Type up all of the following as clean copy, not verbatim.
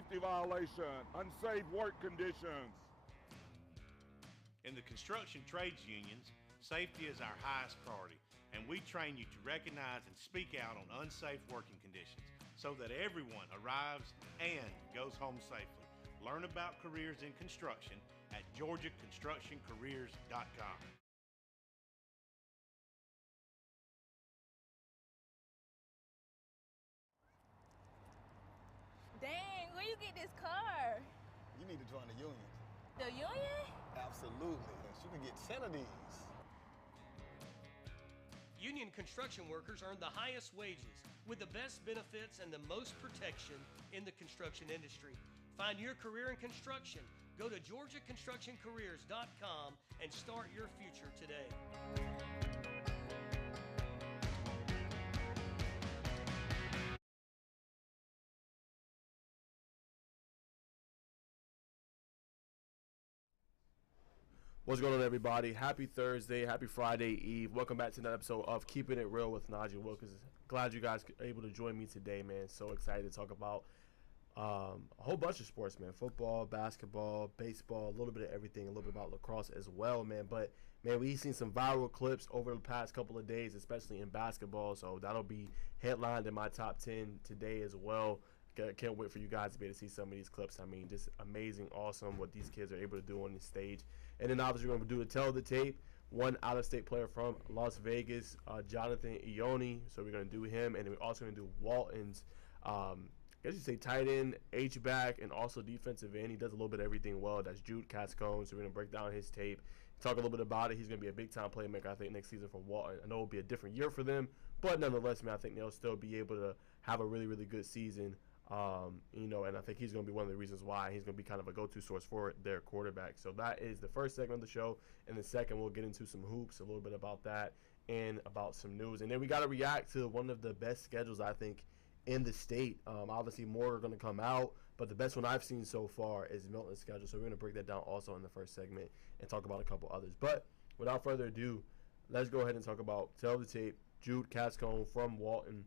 safety violation, unsafe work conditions. In the construction trades unions, safety is our highest priority, and we train you to recognize and speak out on unsafe working conditions so that everyone arrives and goes home safely. Learn about careers in construction at GeorgiaConstructionCareers.com. Dang, where you get this car? You need to join the union. The union? Absolutely. You can get 10 of these. Union construction workers earn the highest wages with the best benefits and the most protection in the construction industry. Find your career in construction. Go to GeorgiaConstructionCareers.com and start your future today. What's going on, everybody? Happy Thursday, happy Friday Eve. Welcome back to another episode of Keeping It Real with Najeh Wilkins. Glad you guys are able to join me today, man. So excited to talk about a whole bunch of sports, man. Football, basketball, baseball, a little bit of everything, a little bit about lacrosse as well, man. But, man, we've seen some viral clips over the past couple of days, especially in basketball. So that'll be headlined in my top 10 today as well. Can't wait for you guys to be able to see some of these clips. I mean, just amazing, awesome what these kids are able to do on the stage. And then obviously we're going to do the Tell the Tape. One out-of-state player from Las Vegas, Johnathan Ioane. So we're going to do him. And then we're also going to do Walton's, I guess you say tight end, H-back, and also defensive end. He does a little bit of everything well. That's Jude Cascone. So we're going to break down his tape, talk a little bit about it. He's going to be a big-time playmaker, I think, next season for Walton. I know it'll be a different year for them. But nonetheless, man, I think they'll still be able to have a really, really good season. And I think he's going to be one of the reasons why he's going to be kind of a go-to source for their quarterback. So that is the first segment of the show. And the second, we'll get into some hoops, a little bit about that, and about some news. And then we got to react to one of the best schedules, I think, in the state. Obviously, more are going to come out, but the best one I've seen so far is Milton's schedule. So we're going to break that down also in the first segment and talk about a couple others. But without further ado, let's go ahead and talk about Tell the Tape, Jude Cascone from Walton.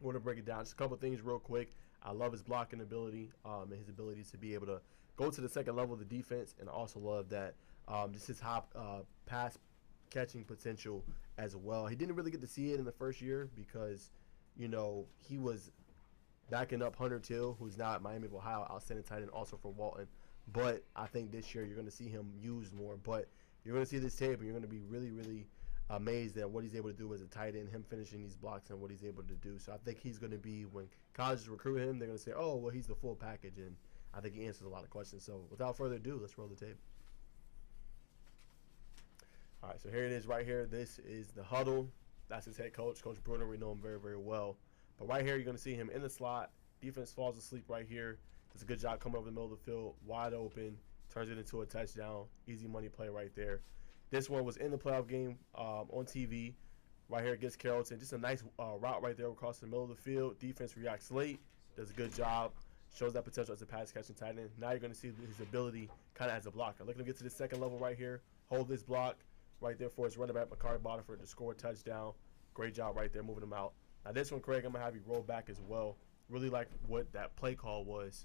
We're going to break it down. Just a couple things real quick. I love his blocking ability and his ability to be able to go to the second level of the defense, and I also love that just his high pass catching potential as well. He didn't really get to see it in the first year because, he was backing up Hunter Till, who's now at Miami of Ohio, outstanding tight end, also from Walton. But I think this year you're going to see him used more. But you're going to see this tape, and you're going to be really, really amazed at what he's able to do as a tight end, him finishing these blocks and what he's able to do. So I think he's going to be, when colleges recruit him, they're going to say, oh, well, he's the full package. And I think he answers a lot of questions. So without further ado, let's roll the tape. All right, so here it is right here. This is the huddle. That's his head coach, Coach Bruner. We know him very, very well. But right here, you're going to see him in the slot. Defense falls asleep right here. Does a good job coming over the middle of the field, wide open, turns it into a touchdown. Easy money play right there. This one was in the playoff game on TV. Right here against Carrollton. Just a nice route right there across the middle of the field. Defense reacts late. Does a good job. Shows that potential as a pass-catching tight end. Now you're going to see his ability kind of as a blocker. Look at him get to the second level right here. Hold this block right there for his running back, Makari Bodiford, to score a touchdown. Great job right there moving him out. Now this one, Craig, I'm going to have you roll back as well. Really like what that play call was.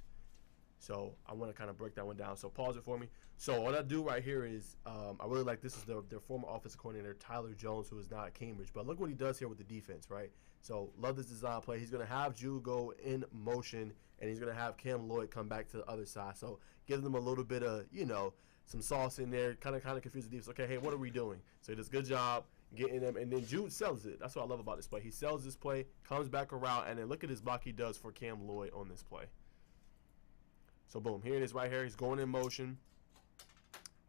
So I want to kind of break that one down. So pause it for me. So what I do right here is I really like, this is their former offensive coordinator, Tyler Jones, who is now at Cambridge. But look what he does here with the defense, right? So love this design play. He's going to have Jude go in motion, and he's going to have Cam Lloyd come back to the other side. So give them a little bit of, some sauce in there, kind of confuse the defense. Okay, hey, what are we doing? So he does a good job getting them, and then Jude sells it. That's what I love about this play. He sells this play, comes back around, and then look at his block he does for Cam Lloyd on this play. So, boom, here it is right here. He's going in motion.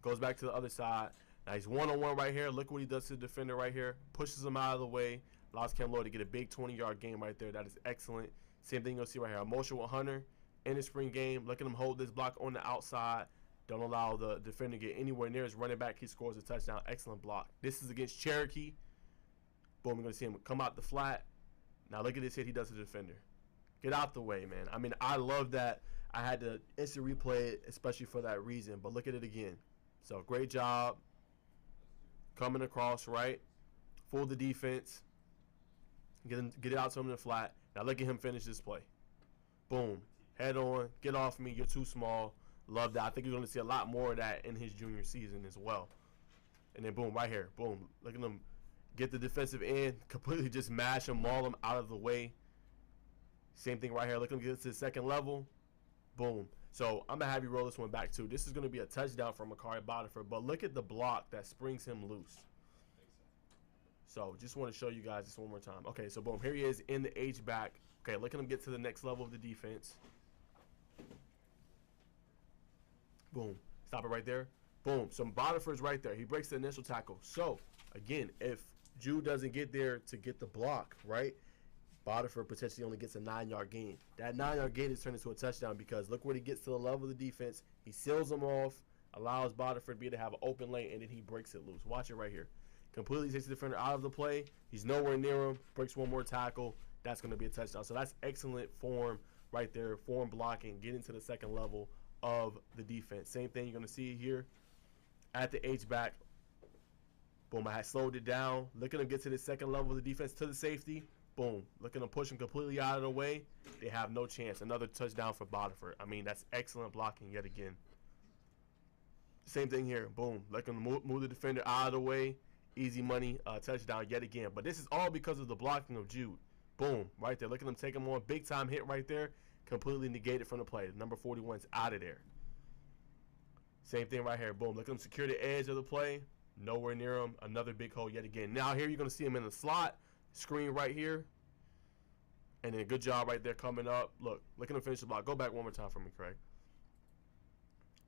Goes back to the other side. Now, he's one-on-one right here. Look what he does to the defender right here. Pushes him out of the way. Allows Cam Lloyd to get a big 20-yard gain right there. That is excellent. Same thing you'll see right here. A motion with Hunter in the spring game. Look at him hold this block on the outside. Don't allow the defender to get anywhere near his running back. He scores a touchdown. Excellent block. This is against Cherokee. Boom, you're going to see him come out the flat. Now, look at this hit he does to the defender. Get out the way, man. I mean, I love that. I had to instant replay it, especially for that reason. But look at it again. So, great job. Coming across, right? Fool the defense. Get it out to him in the flat. Now, look at him finish this play. Boom. head on, get off me, you're too small. Love that. I think you're going to see a lot more of that in his junior season as well. And then boom, right here, boom. Look at him get the defensive end, completely just mash him, maul him out of the way. Same thing right here. Look at him get to the second level. Boom. So I'm going to have you roll this one back too. This is going to be a touchdown from Makari Bodiford, but look at the block that springs him loose. So just want to show you guys this one more time. Okay, so boom, here he is in the H-back. Okay, look at him get to the next level of the defense. Boom. Stop it right there. Boom. So Bodiford's right there. He breaks the initial tackle. So, again, if Jude doesn't get there to get the block, right, Bodiford potentially only gets a 9-yard gain. That 9-yard gain is turned into a touchdown because look when he gets to the level of the defense. He seals them off, allows Bodiford to have an open lane, and then he breaks it loose. Watch it right here. Completely takes the defender out of the play. He's nowhere near him. Breaks one more tackle. That's going to be a touchdown. So that's excellent form right there. Form blocking. Getting to the second level of the defense. Same thing you're going to see here at the H-back. Boom, I had slowed it down. Look at him get to the second level of the defense to the safety. Boom, look at him push him completely out of the way. They have no chance. Another touchdown for Bodiford. I mean, that's excellent blocking yet again. Same thing here. Boom, look at him move the defender out of the way. Easy money, touchdown yet again. But this is all because of the blocking of Jude. Boom, right there. Look at him take him on. Big time hit right there. Completely negated from the play. Number 41's out of there. Same thing right here. Boom. Look at him secure the edge of the play. Nowhere near him. Another big hole yet again. Now here you're going to see him in the slot. Screen right here. And then good job right there coming up. Look at him finish the block. Go back one more time for me, Craig.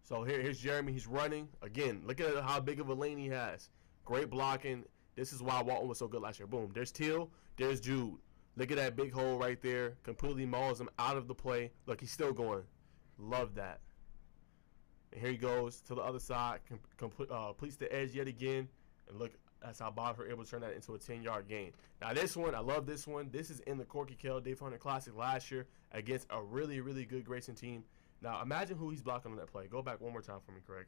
So here's Jeremy. He's running. Again, look at how big of a lane he has. Great blocking. This is why Walton was so good last year. Boom. There's Teal. There's Jude. Look at that big hole right there. Completely mauls him out of the play. Look, he's still going. Love that. And here he goes to the other side. Completes the edge yet again. And look, that's how Bodiford able to turn that into a 10-yard gain. Now this one, I love this one. This is in the Corky Kell Dave Hunter Classic last year against a really, really good Grayson team. Now imagine who he's blocking on that play. Go back one more time for me, Craig.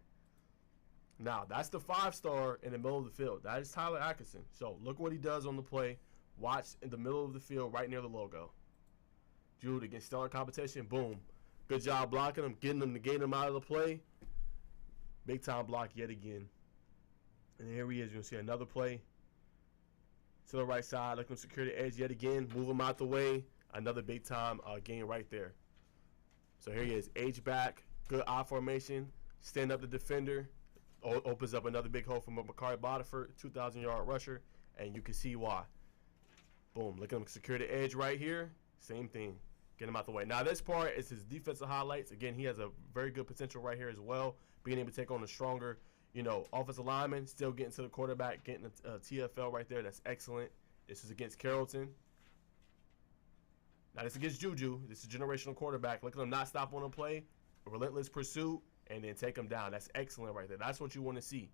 Now that's the 5-star in the middle of the field. That is Tyler Atkinson. So look what he does on the play. Watch in the middle of the field right near the logo. Jude against stellar competition. Boom. Good job blocking him, getting him to get him out of the play. Big time block yet again. And here he is. You'll see another play to the right side. Look at him secure the edge yet again. Move him out the way. Another big time gain right there. So here he is. H-back. Good I formation. Stand up the defender. Opens up another big hole from Makari Bodiford. 2,000-yard rusher. And you can see why. Boom. Look at him secure the edge right here. Same thing. Get him out the way. Now this part is his defensive highlights. Again, he has a very good potential right here as well. Being able to take on a stronger, offensive lineman. Still getting to the quarterback. Getting a TFL right there. That's excellent. This is against Carrollton. Now this is against Juju. This is a generational quarterback. Look at him not stop on a play. A relentless pursuit. And then take him down. That's excellent right there. That's what you want to see.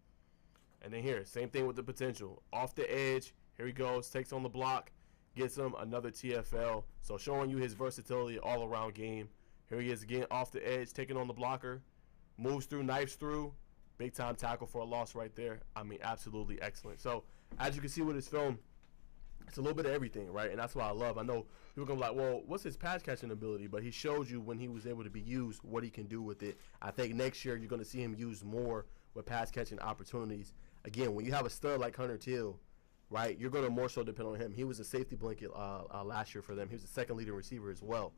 And then here, same thing with the potential. Off the edge. Here he goes. Takes on the block. Gets him another TFL. So showing you his versatility all around game. Here he is again off the edge, taking on the blocker. Moves through, knifes through. Big time tackle for a loss right there. I mean, absolutely excellent. So as you can see with his film, it's a little bit of everything, right? And that's what I love. I know people are going to be like, well, what's his pass catching ability? But he showed you when he was able to be used, what he can do with it. I think next year you're going to see him used more with pass catching opportunities. Again, when you have a stud like Hunter Teal, right, you're going to more so depend on him. He was a safety blanket last year for them. He was the second leading receiver as well.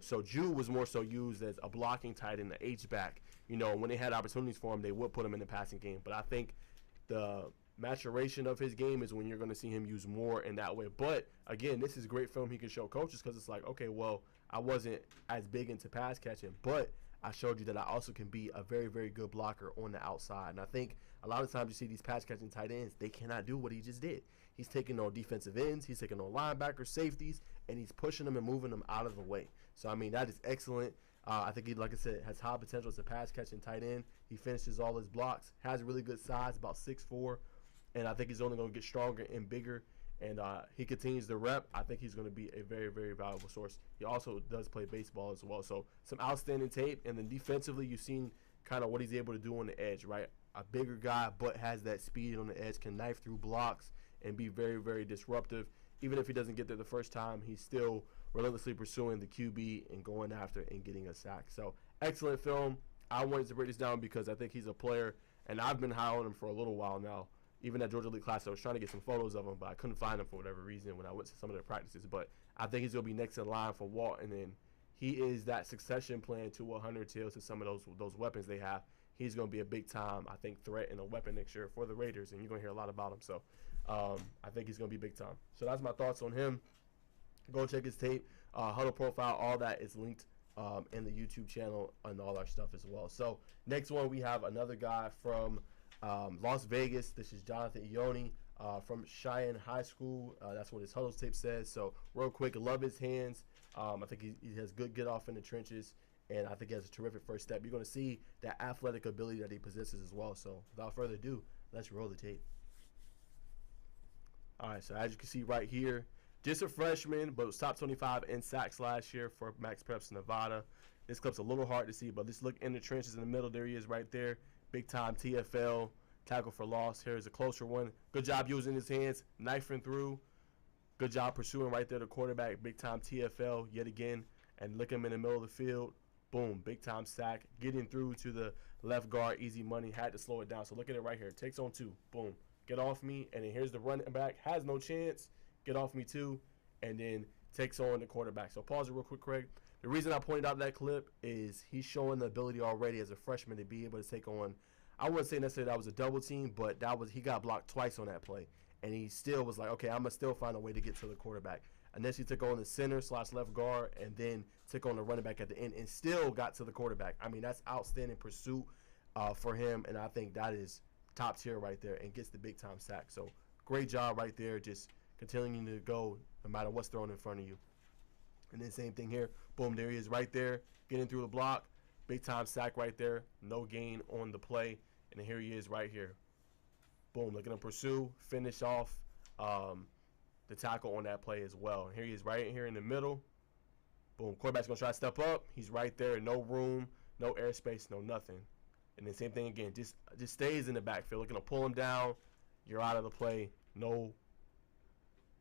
So Jude was more so used as a blocking tight end, the H-back. When they had opportunities for him, they would put him in the passing game. But I think the maturation of his game is when you're going to see him used more in that way. But, again, this is great film he can show coaches because it's like, okay, well, I wasn't as big into pass catching, but I showed you that I also can be a very, very good blocker on the outside. And I think a lot of times you see these pass catching tight ends, they cannot do what he just did. He's taking on defensive ends, he's taking on linebackers, safeties, and he's pushing them and moving them out of the way. So, I mean, that is excellent. I think he, like I said, has high potential as a pass catching tight end. He finishes all his blocks, has a really good size, about 6'4", and I think he's only going to get stronger and bigger. And he continues to rep. I think he's going to be a very, very valuable source. He also does play baseball as well. So some outstanding tape. And then defensively, you've seen kind of what he's able to do on the edge, right? A bigger guy, but has that speed on the edge, can knife through blocks and be very, very disruptive. Even if he doesn't get there the first time, he still relentlessly pursuing the QB and going after and getting a sack. So excellent film. I wanted to break this down because I think he's a player, and I've been high on him for a little while now. Even at Georgia League Classic, I was trying to get some photos of him, but I couldn't find him for whatever reason when I went to some of their practices. But I think he's going to be next in line for Walt, and then he is that succession plan to 100 tails to some of those weapons they have. He's going to be a big-time, I think, threat and a weapon next year for the Raiders, and you're going to hear a lot about him. So I think he's going to be big time. So that's my thoughts on him. Go check his tape, Huddle profile, all that is linked in the YouTube channel and all our stuff as well. So next one, we have another guy from Las Vegas. This is Johnathan Ioane from Cheyenne High School. That's what his Huddle tape says. So real quick, love his hands. I think he has good get off in the trenches, and I think he has a terrific first step. You're going to see that athletic ability that he possesses as well. So without further ado, let's roll the tape. All right, so as you can see right here, just a freshman, but was top 25 in sacks last year for Max Preps Nevada. This clip's a little hard to see, but let's look in the trenches in the middle. There he is right there. Big time TFL, tackle for loss. Here's a closer one. Good job using his hands, knifing through. Good job pursuing right there the quarterback. Big time TFL yet again. And look him in the middle of the field. Boom, big time sack. Getting through to the left guard, easy money. Had to slow it down. So look at it right here. Takes on two. Boom. Get off me. And then here's the running back. Has no chance. Get off me too. And then takes on the quarterback. So pause it real quick, Craig. The reason I pointed out that clip is he's showing the ability already as a freshman to be able to take on, I wouldn't say necessarily that was a double team, but he got blocked twice on that play. And he still was like, okay, I'm going to still find a way to get to the quarterback. Initially took on the center / left guard and then took on the running back at the end and still got to the quarterback. I mean, that's outstanding pursuit for him, and I think that is top tier right there and gets the big-time sack. So great job right there, just continuing to go no matter what's thrown in front of you. And then same thing here. Boom, there he is right there, getting through the block. Big-time sack right there. No gain on the play. And then here he is right here. Boom, look at him pursue, finish off the tackle on that play as well. And here he is right here in the middle. Boom, quarterback's going to try to step up. He's right there, no room, no airspace, no nothing. And then same thing again, just stays in the backfield. Looking to pull him down. You're out of the play. No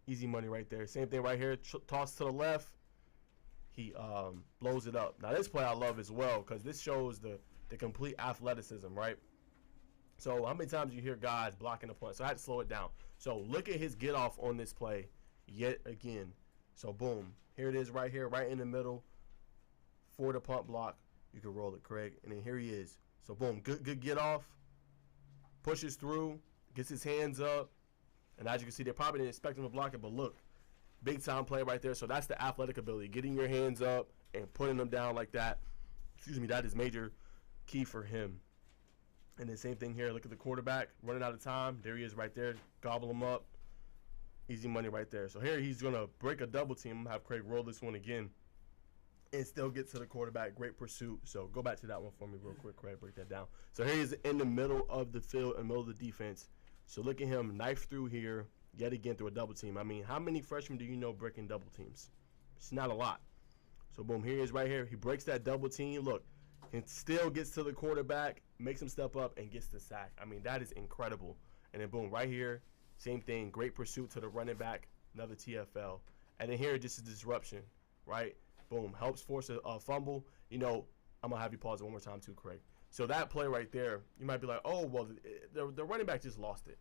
easy money right there. Same thing right here, toss to the left. He blows it up. Now this play I love as well because this shows the complete athleticism, right? So how many times you hear guys blocking the punt? So I had to slow it down. So look at his get off on this play yet again. So boom, here it is right here, right in the middle for the punt block. You can roll it, Craig. And then here he is. So boom, good get off. Pushes through, gets his hands up. And as you can see, they probably didn't expect him to block it, but look. Big time play right there. So that's the athletic ability. Getting your hands up and putting them down like that. Excuse me, that is major key for him. And then same thing here. Look at the quarterback running out of time. There he is right there. Gobble him up. Easy money right there. So here he's going to break a double team. I'm going to have Craig roll this one again. And still get to the quarterback. Great pursuit. So go back to that one for me real quick, Craig. Break that down. So here he's in the middle of the field, in the middle of the defense. So look at him knife through here. Yet again through a double team. I mean, how many freshmen do you know breaking double teams? It's not a lot. So, boom, here he is right here. He breaks that double team. Look, and still gets to the quarterback, makes him step up, and gets the sack. I mean, that is incredible. And then, boom, right here, same thing. Great pursuit to the running back, another TFL. And then here, just a disruption, right? Boom, helps force a fumble. You know, I'm going to have you pause it one more time too, Craig. So that play right there, you might be like, oh, well, the running back just lost it.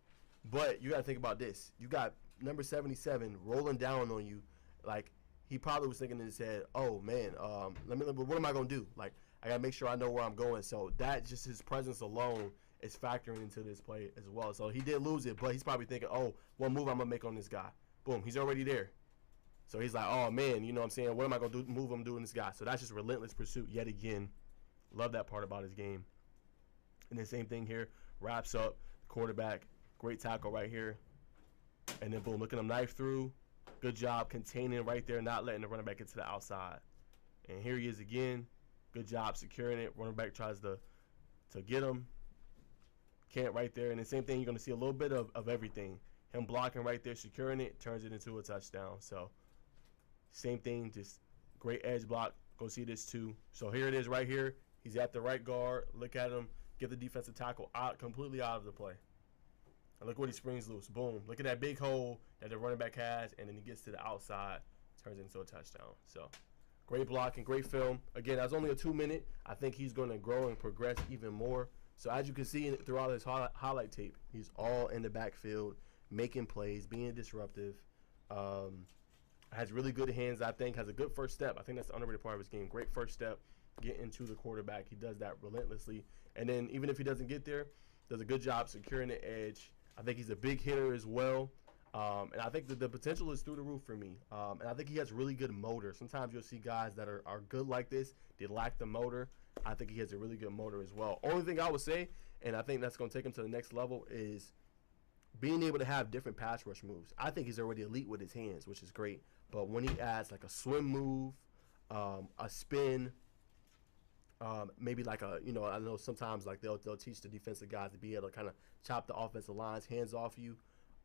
But you got to think about this. You got number 77 rolling down on you. Like, he probably was thinking in his head, oh, man, what am I going to do? Like, I got to make sure I know where I'm going. So that, just his presence alone is factoring into this play as well. So he did lose it, but he's probably thinking, oh, what move I'm going to make on this guy? Boom, he's already there. So he's like, oh, man, you know what I'm saying? What am I going to do? Move I'm doing this guy. So that's just relentless pursuit yet again. Love that part about his game. And then same thing here. Wraps up, quarterback. Great tackle right here. And then, boom, look at him knife through. Good job containing right there, not letting the running back get to the outside. And here he is again. Good job securing it. Running back tries to get him. Can't right there. And the same thing, you're going to see a little bit of everything. Him blocking right there, securing it, turns it into a touchdown. So, same thing, just great edge block. Go see this too. So, here it is right here. He's at the right guard. Look at him. Get the defensive tackle out, completely out of the play. And look what he springs loose. Boom. Look at that big hole that the running back has, and then he gets to the outside. turns into a touchdown. So, great blocking, great film. Again, that's only a 2-minute. I think he's going to grow and progress even more. So, as you can see throughout his highlight tape, he's all in the backfield, making plays, being disruptive. Has really good hands, I think. Has a good first step. I think that's the underrated part of his game. Great first step, getting to the quarterback. He does that relentlessly. And then even if he doesn't get there, does a good job securing the edge. I think he's a big hitter as well. And I think that the potential is through the roof for me. And I think he has really good motor. Sometimes you'll see guys that are good like this. They lack the motor. I think he has a really good motor as well. Only thing I would say, and I think that's going to take him to the next level, is being able to have different pass rush moves. I think he's already elite with his hands, which is great. But when he adds like a swim move, a spin, maybe like a, I know sometimes like they'll teach the defensive guys to be able to kind of chop the offensive line's hands off you.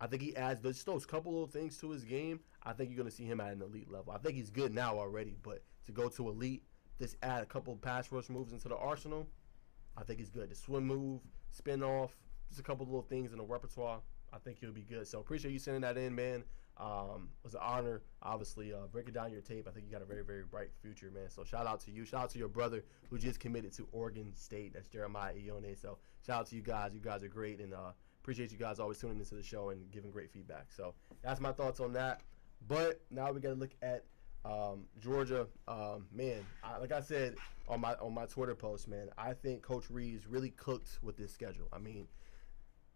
I think he adds just those couple little things to his game. I think you're going to see him at an elite level. I think he's good now already, but to go to elite, just add a couple pass rush moves into the arsenal, I think he's good. The swim move, spin off, just a couple little things in the repertoire, I think he'll be good. So appreciate you sending that in, man. It was an honor, obviously, breaking down your tape. I think you got a very, very bright future, man. So shout out to you. Shout out to your brother who just committed to Oregon State. That's Johnathan Ioane. So shout out to you guys. You guys are great, and appreciate you guys always tuning into the show and giving great feedback. So that's my thoughts on that. But now we got to look at Georgia. Man, like I said on my Twitter post, man, I think Coach Reeves really cooked with this schedule. I mean,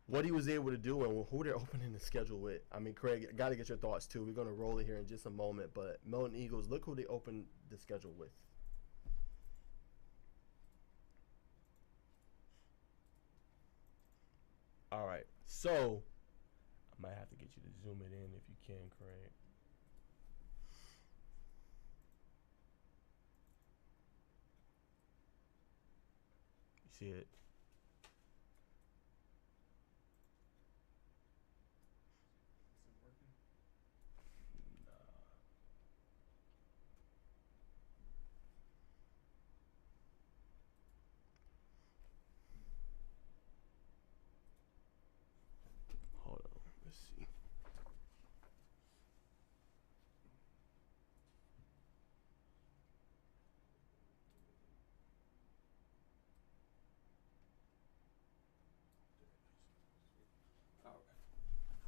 what he was able to do and who they're opening the schedule with. I mean, Craig, got to get your thoughts too. We're going to roll it here in just a moment. But Milton Eagles, look who they opened the schedule with. All right, so I might have to get you to zoom it in if you can, Craig. You see it? Hold on, let's see.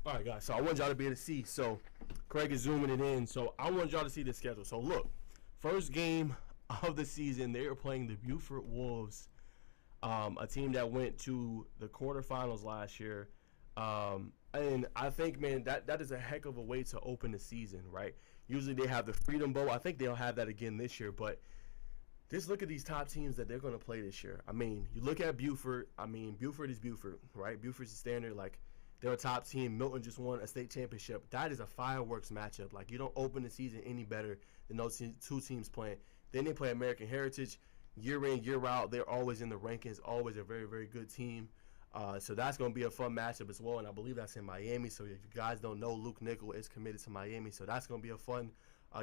All right, guys. So I want y'all to be able to see. So Craig is zooming it in. So I want y'all to see the schedule. So look, first game of the season, they are playing the Beaufort Wolves, a team that went to the quarterfinals last year. And I think, man, that is a heck of a way to open the season, right? Usually they have the Freedom Bowl. I think they'll have that again this year. But just look at these top teams that they're going to play this year. I mean, you look at Beaufort. I mean, Beaufort is Beaufort, right? Beaufort's the standard. Like, they're a top team. Milton just won a state championship. That is a fireworks matchup. Like, you don't open the season any better than those two teams playing. Then they play American Heritage. Year in, year out, they're always in the rankings, always a very, very good team. So that's going to be a fun matchup as well, and I believe that's in Miami. So if you guys don't know, Luke Nickel is committed to Miami, so that's going to be a fun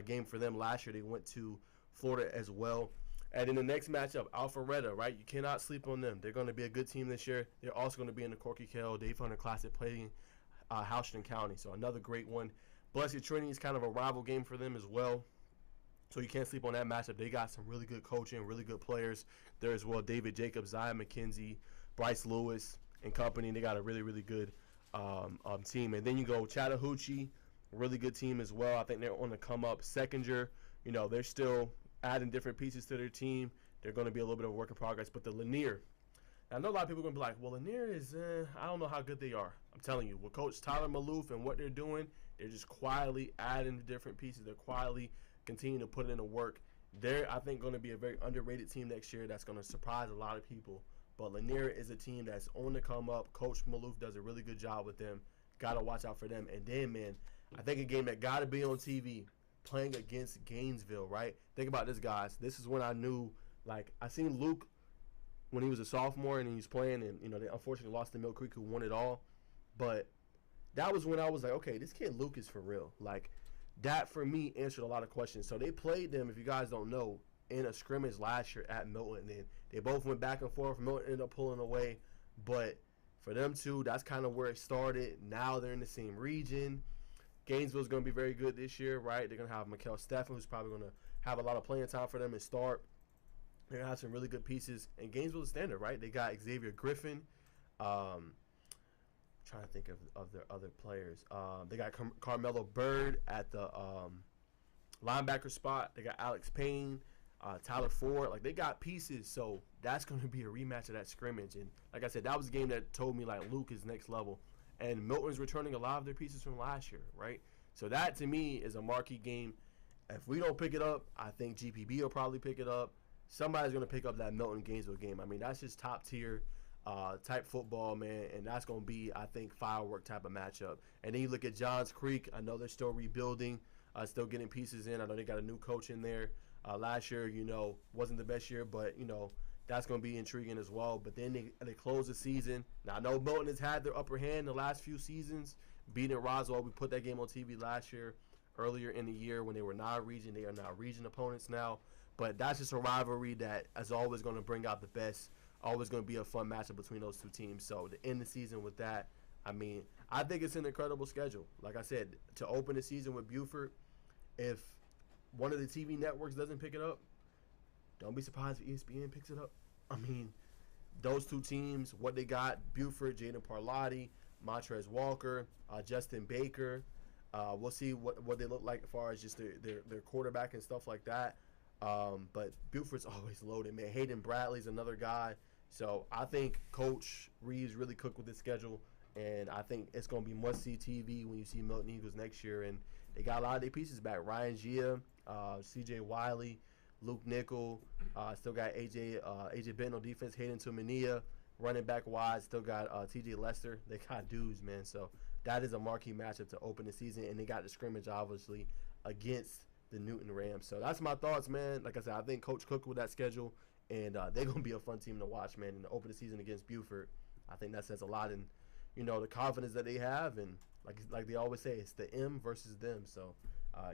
game for them. Last year they went to Florida as well. And in the next matchup, Alpharetta, right? You cannot sleep on them. They're going to be a good team this year. They're also going to be in the Corky Kell Dave Hunter Classic playing Houston County, so another great one. Blessed Trinity is kind of a rival game for them as well. So you can't sleep on that matchup. They got some really good coaching, really good players there as well. David Jacobs, Zion McKenzie, Bryce Lewis, and company. They got a really, really good team. And then you go Chattahoochee, really good team as well. I think they're on the come up. Seconder, they're still adding different pieces to their team. They're going to be a little bit of a work in progress. But the Lanier, I know a lot of people are going to be like, well, Lanier is, I don't know how good they are. I'm telling you, with Coach Tyler Maloof and what they're doing, they're just quietly adding different pieces. They're quietly continuing to put in the work. They're, I think, going to be a very underrated team next year that's going to surprise a lot of people. But Lanier is a team that's on the come up. Coach Maloof does a really good job with them. Got to watch out for them. And then, man, I think a game that got to be on TV, playing against Gainesville, right? Think about this, guys. This is when I knew, like, I seen Luke when he was a sophomore and he was playing, and, they unfortunately lost to Mill Creek, who won it all. But that was when I was like, okay, this kid Luke is for real. Like, that, for me, answered a lot of questions. So they played them, if you guys don't know, in a scrimmage last year at Milton. And they both went back and forth. Milton ended up pulling away. But for them two, that's kind of where it started. Now they're in the same region. Gainesville's going to be very good this year, right? They're going to have Mikel Steffen, who's probably going to have a lot of playing time for them and start. They're going to have some really good pieces. And Gainesville's standard, right? They got Xavier Griffin. Trying to think of their other players. They got Carmelo Bird at the linebacker spot. They got Alex Payne, Tyler Ford. Like, they got pieces. So that's going to be a rematch of that scrimmage. And like I said, that was a game that told me, like, Luke is next level. And Milton's returning a lot of their pieces from last year, right? So that, to me, is a marquee game. If we don't pick it up, I think GPB will probably pick it up. Somebody's going to pick up that Milton-Gainesville game. I mean, that's just top-tier type football, man, and that's going to be, I think, firework type of matchup. And then you look at Johns Creek. I know they're still rebuilding, still getting pieces in. I know they got a new coach in there. Last year, wasn't the best year, but, that's going to be intriguing as well. But then they close the season. Now, I know Milton has had their upper hand the last few seasons, beating Roswell. We put that game on TV last year, earlier in the year when they were non-region. They are now region opponents now. But that's just a rivalry that is always going to bring out the best. Always going to be a fun matchup between those two teams. So to end the season with that, I mean, I think it's an incredible schedule. Like I said, to open the season with Buford, if one of the TV networks doesn't pick it up, don't be surprised if ESPN picks it up. I mean, those two teams, what they got, Buford, Jaden Parlati, Montrez Walker, Justin Baker. We'll see what they look like as far as just their quarterback and stuff like that. But Buford's always loaded, man. Hayden Bradley's another guy. So I think Coach Reeves really cooked with his schedule, and I think it's going to be must-see TV when you see Milton Eagles next year. And they got a lot of their pieces back. Ryan Gia, C.J. Wiley, Luke Nickel, still got A.J. Benton on defense, Hayden Tumania, running back wide, still got T.J. Lester. They got dudes, man. So that is a marquee matchup to open the season, and they got the scrimmage, obviously, against the Newton Rams. So that's my thoughts, man. Like I said, I think Coach cooked with that schedule, and they're going to be a fun team to watch, man. And to open the season against Buford, I think that says a lot in, the confidence that they have. And like they always say, it's the M versus them. So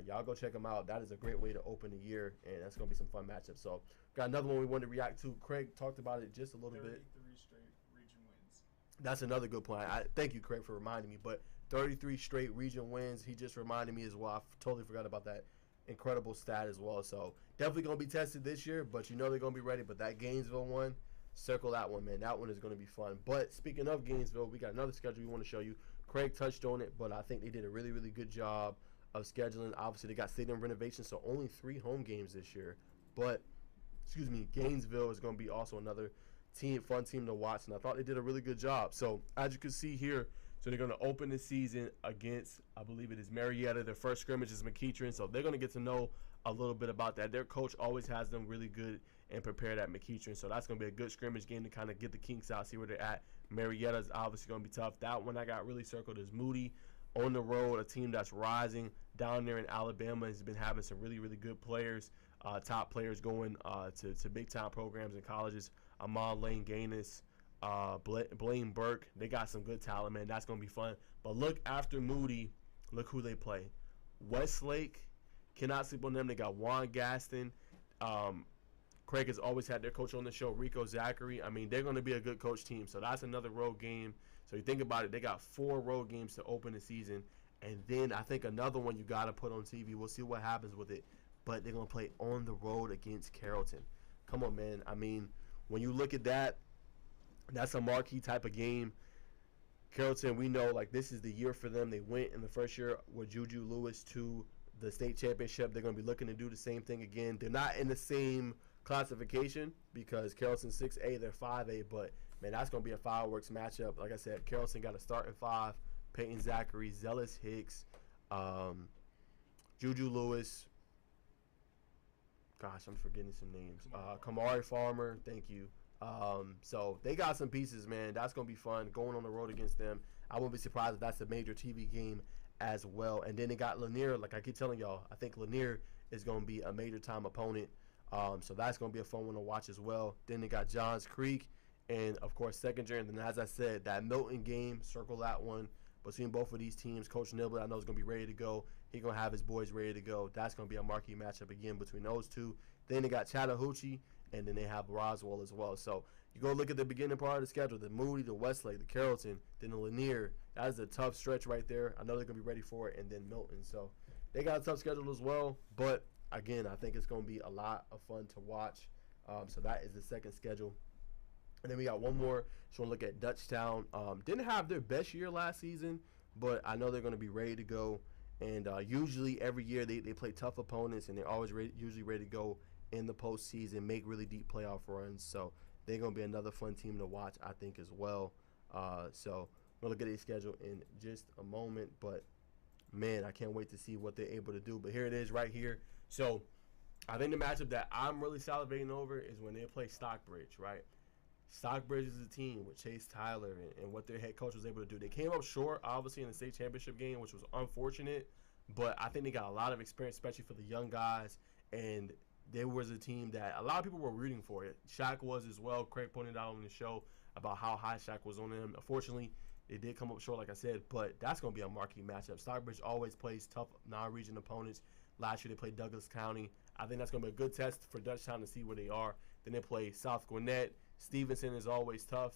y'all go check them out. That is a great way to open the year, and that's going to be some fun matchups. So got another one we wanted to react to. Craig talked about it just a little bit. 33 straight region wins. That's another good point. Thank you, Craig, for reminding me. But 33 straight region wins. He just reminded me as well. I totally forgot about that incredible stat as well. So definitely going to be tested this year, but they're going to be ready. But that Gainesville one, circle that one, man. That one is going to be fun. But speaking of Gainesville, we got another schedule we want to show you. Craig touched on it, but I think they did a really, really good job of scheduling. Obviously, they got stadium renovations, so only 3 home games this year. But, Gainesville is going to be also another fun team to watch, and I thought they did a really good job. So, as you can see here, so they're going to open the season against, I believe it is Marietta. Their first scrimmage is McEachern, so they're going to get to know a little bit about that. Their coach always has them really good and prepared at McEachern, so that's going to be a good scrimmage game to kind of get the kinks out, see where they're at. Marietta's obviously going to be tough. That one I got really circled is Moody. On the road, a team that's rising down there in Alabama, has been having some really, really good players, top players going to big-time programs and colleges. Amon Lane Gaines, Blaine Burke, they got some good talent, man. That's going to be fun. But look after Moody, look who they play. Westlake, cannot sleep on them. They got Juan Gaston. Craig has always had their coach on the show, Rico Zachary. I mean, they're going to be a good coach team. So that's another road game. So you think about it, they got 4 road games to open the season. And then I think another one you got to put on TV. We'll see what happens with it. But they're going to play on the road against Carrollton. Come on, man. I mean, when you look at that, that's a marquee type of game. Carrollton, we know, like, this is the year for them. They went in the first year with Juju Lewis to the state championship. They're going to be looking to do the same thing again. They're not in the same classification because Carrollton's 6A, they're 5A. But, man, that's going to be a fireworks matchup. Like I said, Carrollton got a start in 5. Peyton Zachary, Zealous Hicks, Juju Lewis. Gosh, I'm forgetting some names. Kamari Farmer, thank you. So they got some pieces, man. That's going to be fun going on the road against them. I wouldn't be surprised if that's a major TV game as well. And then they got Lanier. Like I keep telling y'all, I think Lanier is going to be a major time opponent. So that's going to be a fun one to watch as well. Then they got Johns Creek and, of course, secondary. And then, as I said, that Milton game, circle that one. Between both of these teams, Coach Niblett, I know, is going to be ready to go. He's going to have his boys ready to go. That's going to be a marquee matchup again between those two. Then they got Chattahoochee and then they have Roswell as well. So you go look at the beginning part of the schedule, the Moody, the Westlake, the Carrollton, then the Lanier. That is a tough stretch right there. I know they're going to be ready for it, and then Milton. So they got a tough schedule as well, but again, I think it's going to be a lot of fun to watch. So that is the second schedule. And then we got one more. Just want to look at Dutchtown. Didn't have their best year last season, but I know they're going to be ready to go. And usually every year they play tough opponents, and they're always usually ready to go in the postseason, make really deep playoff runs. So they're going to be another fun team to watch, I think, as well. So we'll look at their schedule in just a moment. But, man, I can't wait to see what they're able to do. But here it is right here. So I think the matchup that I'm really salivating over is when they play Stockbridge, right? Stockbridge is a team with Chase Tyler and what their head coach was able to do. They came up short, obviously, in the state championship game, which was unfortunate. But I think they got a lot of experience, especially for the young guys. And there was a team that a lot of people were rooting for it. Shaq was as well. Craig pointed out on the show about how high Shaq was on them. Unfortunately, they did come up short, like I said. But that's going to be a marquee matchup. Stockbridge always plays tough non-region opponents. Last year they played Douglas County. I think that's going to be a good test for Dutchtown to see where they are. Then they play South Gwinnett. Stevenson is always tough.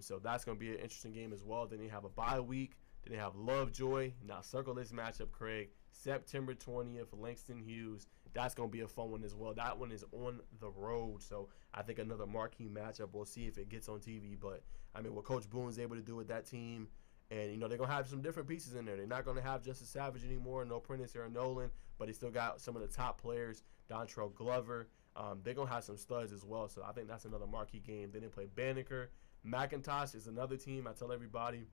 So that's going to be an interesting game as well. Then they have a bye week. Then they have Lovejoy. Now circle this matchup, Craig. September 20th, Langston Hughes. That's going to be a fun one as well. That one is on the road. So I think another marquee matchup. We'll see if it gets on TV. But, I mean, what Coach Boone's able to do with that team. And, you know, they're going to have some different pieces in there. They're not going to have Justice Savage anymore. No Prentice or Nolan. But they still got some of the top players. Dontrell Glover. They're going to have some studs as well. So I think that's another marquee game. Then they play Banneker. McIntosh is another team. I tell everybody,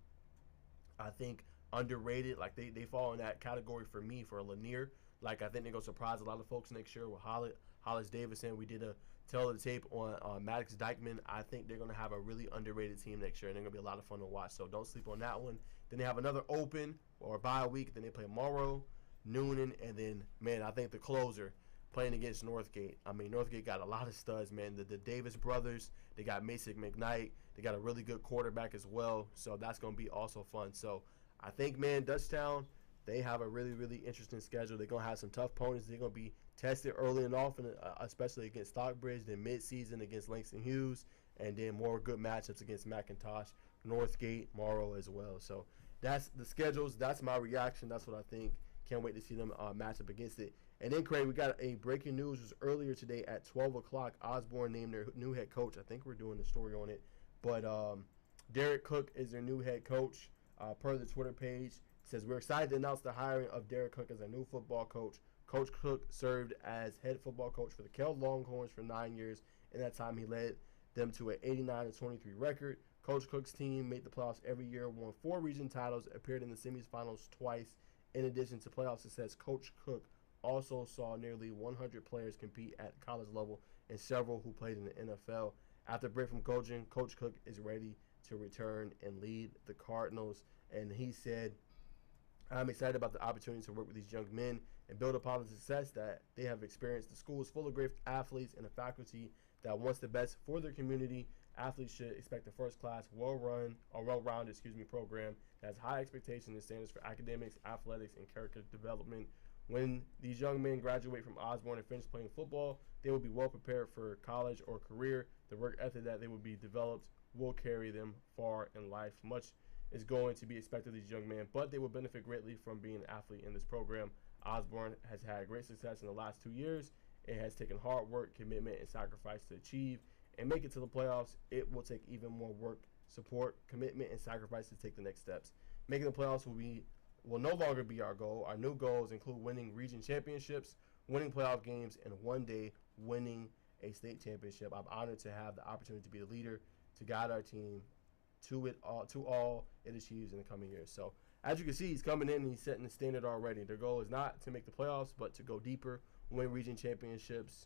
I think, underrated. Like, they fall in that category for me for Lanier. Like, I think they're going to surprise a lot of folks next year with Hollis Davidson. We did a tell of the tape on Maddox Dykeman. I think they're going to have a really underrated team next year, and they're going to be a lot of fun to watch. So don't sleep on that one. Then they have another open or bye week. Then they play Morrow, Noonan, and then, man, I think the closer playing against Northgate. I mean, Northgate got a lot of studs, man. The Davis brothers, they got Mason McKnight. They got a really good quarterback as well. So that's going to be also fun. So I think, man, Dutchtown, they have a really, really interesting schedule. They're going to have some tough opponents. They're going to be tested early and often, especially against Stockbridge, then midseason against Langston Hughes, and then more good matchups against McIntosh, Northgate, Morrow as well. So that's the schedules. That's my reaction. That's what I think. Can't wait to see them match up against it. And then, Craig, we got a breaking news. It was earlier today at 12 o'clock. Osborne named their new head coach. I think we're doing the story on it. But Derek Cook is their new head coach. Per the Twitter page, it says, we're excited to announce the hiring of Derek Cook as our new football coach. Coach Cook served as head football coach for the Kell Longhorns for 9 years. In that time, he led them to an 89-23 record. Coach Cook's team made the playoffs every year, won 4 region titles, appeared in the semifinals twice. In addition to playoff success, Coach Cook also saw nearly 100 players compete at college level and several who played in the NFL. After a break from coaching, Coach Cook is ready to return and lead the Cardinals. And he said, I'm excited about the opportunity to work with these young men and build upon the success that they have experienced. The school is full of great athletes and a faculty that wants the best for their community. Athletes should expect a first-class, well-rounded program that has high expectations and standards for academics, athletics, and character development. When these young men graduate from Osborne and finish playing football, they will be well prepared for college or career. The work ethic that they will be developed will carry them far in life. Much is going to be expected of these young men, but they will benefit greatly from being an athlete in this program. Osborne has had great success in the last 2 years. It has taken hard work, commitment, and sacrifice to achieve and make it to the playoffs. It will take even more work, support, commitment, and sacrifice to take the next steps. Making the playoffs will no longer be our goal. Our new goals include winning region championships, winning playoff games, and one day winning a state championship. I'm honored to have the opportunity to be a leader, to guide our team to all it achieves in the coming years. So as you can see, he's coming in and he's setting the standard already. Their goal is not to make the playoffs, but to go deeper, win region championships,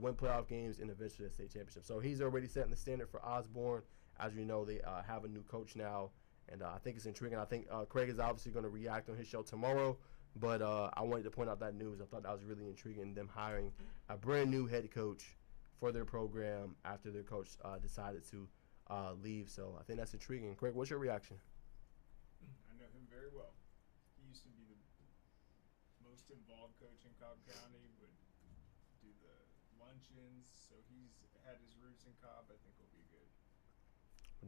win playoff games, and eventually a state championship. So he's already setting the standard for Osborne. As you know, they have a new coach now, and I think it's intriguing. I think Craig is obviously going to react on his show tomorrow, but I wanted to point out that news. I thought that was really intriguing, them hiring a brand new head coach for their program after their coach decided to leave. So I think that's intriguing. Craig, what's your reaction? I know him very well. He used to be the most involved coach in Cobb County, would do the luncheons, so he's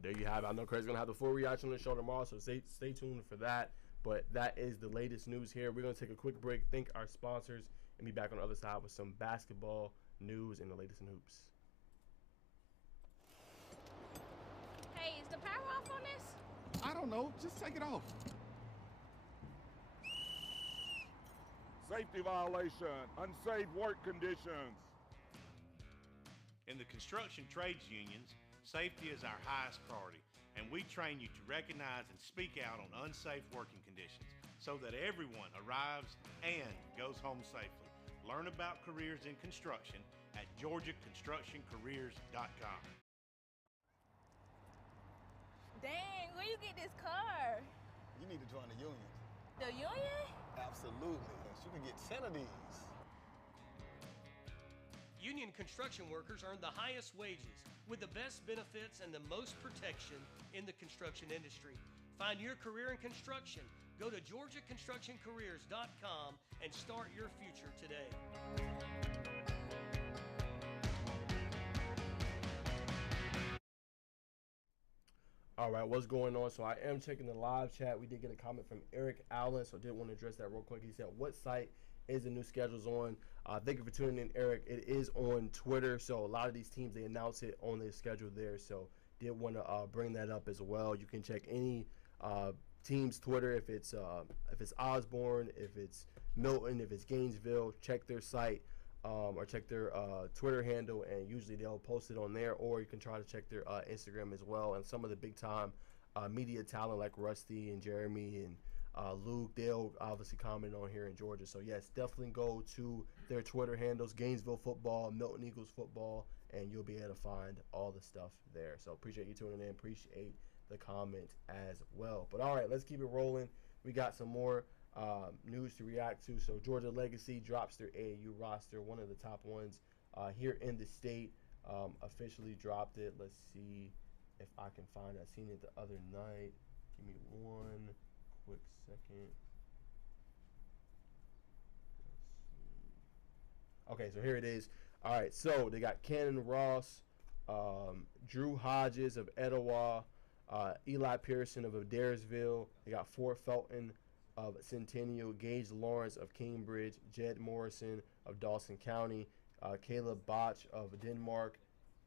There you have it. I know Craig's going to have the full reaction on the show tomorrow, so stay tuned for that. But that is the latest news here. We're going to take a quick break, thank our sponsors, and be back on the other side with some basketball news and the latest in hoops. Hey, is the power off on this? I don't know. Just take it off. Safety violation. Unsafe work conditions. In the construction trades unions, safety is our highest priority, and we train you to recognize and speak out on unsafe working conditions so that everyone arrives and goes home safely. Learn about careers in construction at GeorgiaConstructionCareers.com. Dang, where you get this car? You need to join the union. The union? Absolutely. You can get centities. Union construction workers earn the highest wages with the best benefits and the most protection in the construction industry. Find your career in construction. Go to GeorgiaConstructionCareers.com and start your future today. All right, what's going on? So I am checking the live chat. We did get a comment from Eric Allen, so I did want to address that real quick. He said, what site is the new schedules on? Thank you for tuning in, Eric. It is on Twitter, so a lot of these teams, they announce it on their schedule there, so did want to bring that up as well. You can check any team's Twitter, if it's Osborne, if it's Milton, if it's Gainesville, check their site. Or check their Twitter handle, and usually they'll post it on there, or you can try to check their Instagram as well. And some of the big time media talent like Rusty and Jeremy and Luke, they'll obviously comment on here in Georgia. So yes, definitely go to their Twitter handles, Gainesville Football, Milton Eagles Football, and you'll be able to find all the stuff there. So appreciate you tuning in, appreciate the comment as well. But all right, let's keep it rolling. We got some more news to react to. So Georgia Legacy drops their AAU roster, one of the top ones here in the state. Officially dropped it. Let's see if I can find it. I seen it the other night. Give me one quick second. Let's see. Okay, so here it is. All right, so they got Cannon Ross, Drew Hodges of Etowah, Eli Pearson of Adairsville. They got Fort Felton of Centennial, Gage Lawrence of Cambridge, Jed Morrison of Dawson County, Caleb Botch of Denmark,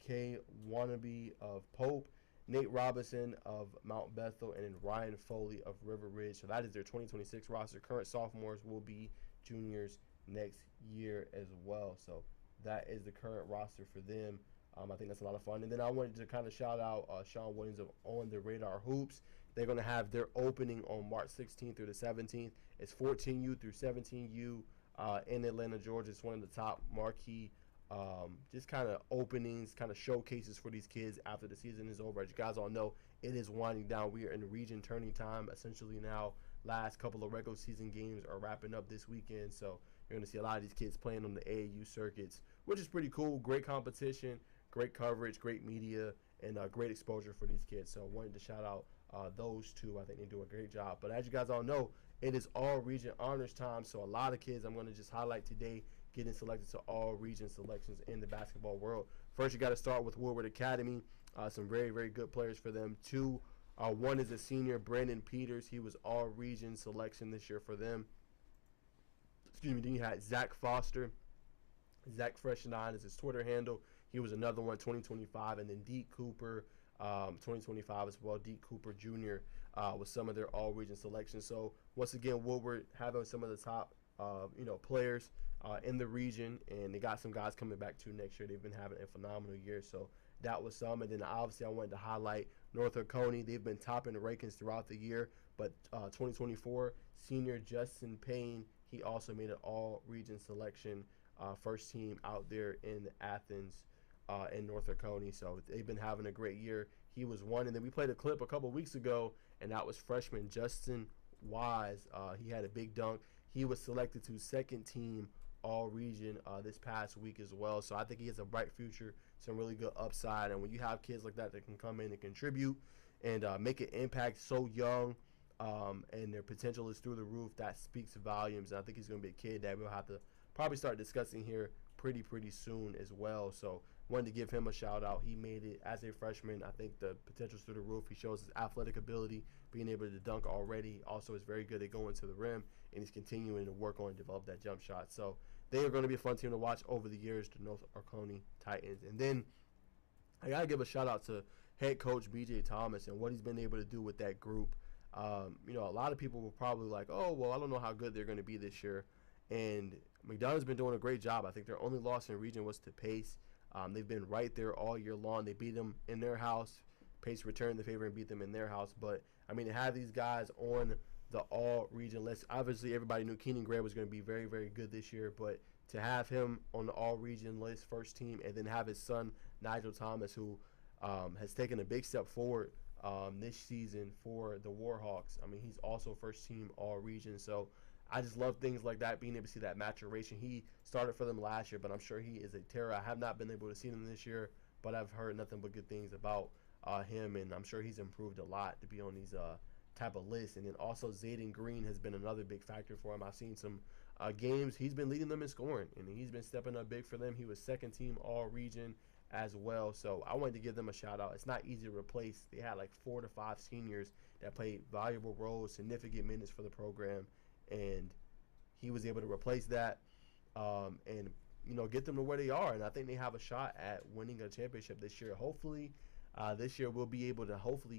Kay Wannabe of Pope, Nate Robinson of Mount Bethel, and then Ryan Foley of River Ridge. So that is their 2026 roster. Current sophomores will be juniors next year as well. So that is the current roster for them. I think that's a lot of fun. And then I wanted to kind of shout out Sean Williams of On the Radar Hoops. They're going to have their opening on March 16th through the 17th. It's 14U through 17U in Atlanta, Georgia. It's one of the top marquee just kind of openings, kind of showcases for these kids after the season is over. As you guys all know, it is winding down. We are in region turning time essentially now. Last couple of regular season games are wrapping up this weekend. So you're going to see a lot of these kids playing on the AAU circuits, which is pretty cool. Great competition, great coverage, great media, and great exposure for these kids. So I wanted to shout out those two. I think they do a great job. But as you guys all know, it is all region honors time. So a lot of kids I'm going to just highlight today getting selected to all region selections in the basketball world. First, you got to start with Woodward Academy. Some very, very good players for them. One is a senior, Brandon Peters. He was all region selection this year for them. Excuse me. Then you had Zach Foster. Zach Fresh9 is his Twitter handle. He was another one, 2025. And then Deke Cooper, 2025 as well. Deke Cooper Jr. Was some of their all-region selections. So once again, Woodward having some of the top, players in the region, and they got some guys coming back too next year. They've been having a phenomenal year. So that was some. And then obviously I wanted to highlight North Oconee. They've been topping the rankings throughout the year. But 2024 senior Justin Payne, he also made an all-region selection, first team out there in Athens. In North Oconee. So they've been having a great year. He was one. And then we played a clip a couple weeks ago, and that was freshman Justin Wise. He had a big dunk. He was selected to second team all region this past week as well. So I think he has a bright future, some really good upside. And when you have kids like that can come in and contribute and make an impact so young, and their potential is through the roof, that speaks volumes. And I think he's going to be a kid that we'll have to probably start discussing here pretty soon as well. So wanted to give him a shout-out. He made it as a freshman. I think the potential's through the roof. He shows his athletic ability, being able to dunk already. Also is very good at going to the rim, and he's continuing to work on and develop that jump shot. So they are going to be a fun team to watch over the years, the North Oconee Titans. And then I got to give a shout-out to head coach B.J. Thomas and what he's been able to do with that group. A lot of people were probably like, oh, well, I don't know how good they're going to be this year. And McDonough's been doing a great job. I think their only loss in region was to Pace. They've been right there all year long. They beat them in their house. Pace returned the favor and beat them in their house. But, to have these guys on the all-region list, obviously everybody knew Keenan Gray was going to be very, very good this year. But to have him on the all-region list, first team, and then have his son, Nigel Thomas, who has taken a big step forward this season for the Warhawks. He's also first team all-region. So I just love things like that, being able to see that maturation. He started for them last year, but I'm sure he is a terror. I have not been able to see him this year, but I've heard nothing but good things about him, and I'm sure he's improved a lot to be on these type of lists. And then also Zayden Green has been another big factor for him. I've seen some games. He's been leading them in scoring, and he's been stepping up big for them. He was second team all-region as well, so I wanted to give them a shout-out. It's not easy to replace. They had like 4 to 5 seniors that played valuable roles, significant minutes for the program, and he was able to replace that and get them to where they are. And I think they have a shot at winning a championship this year. Hopefully this year we'll be able to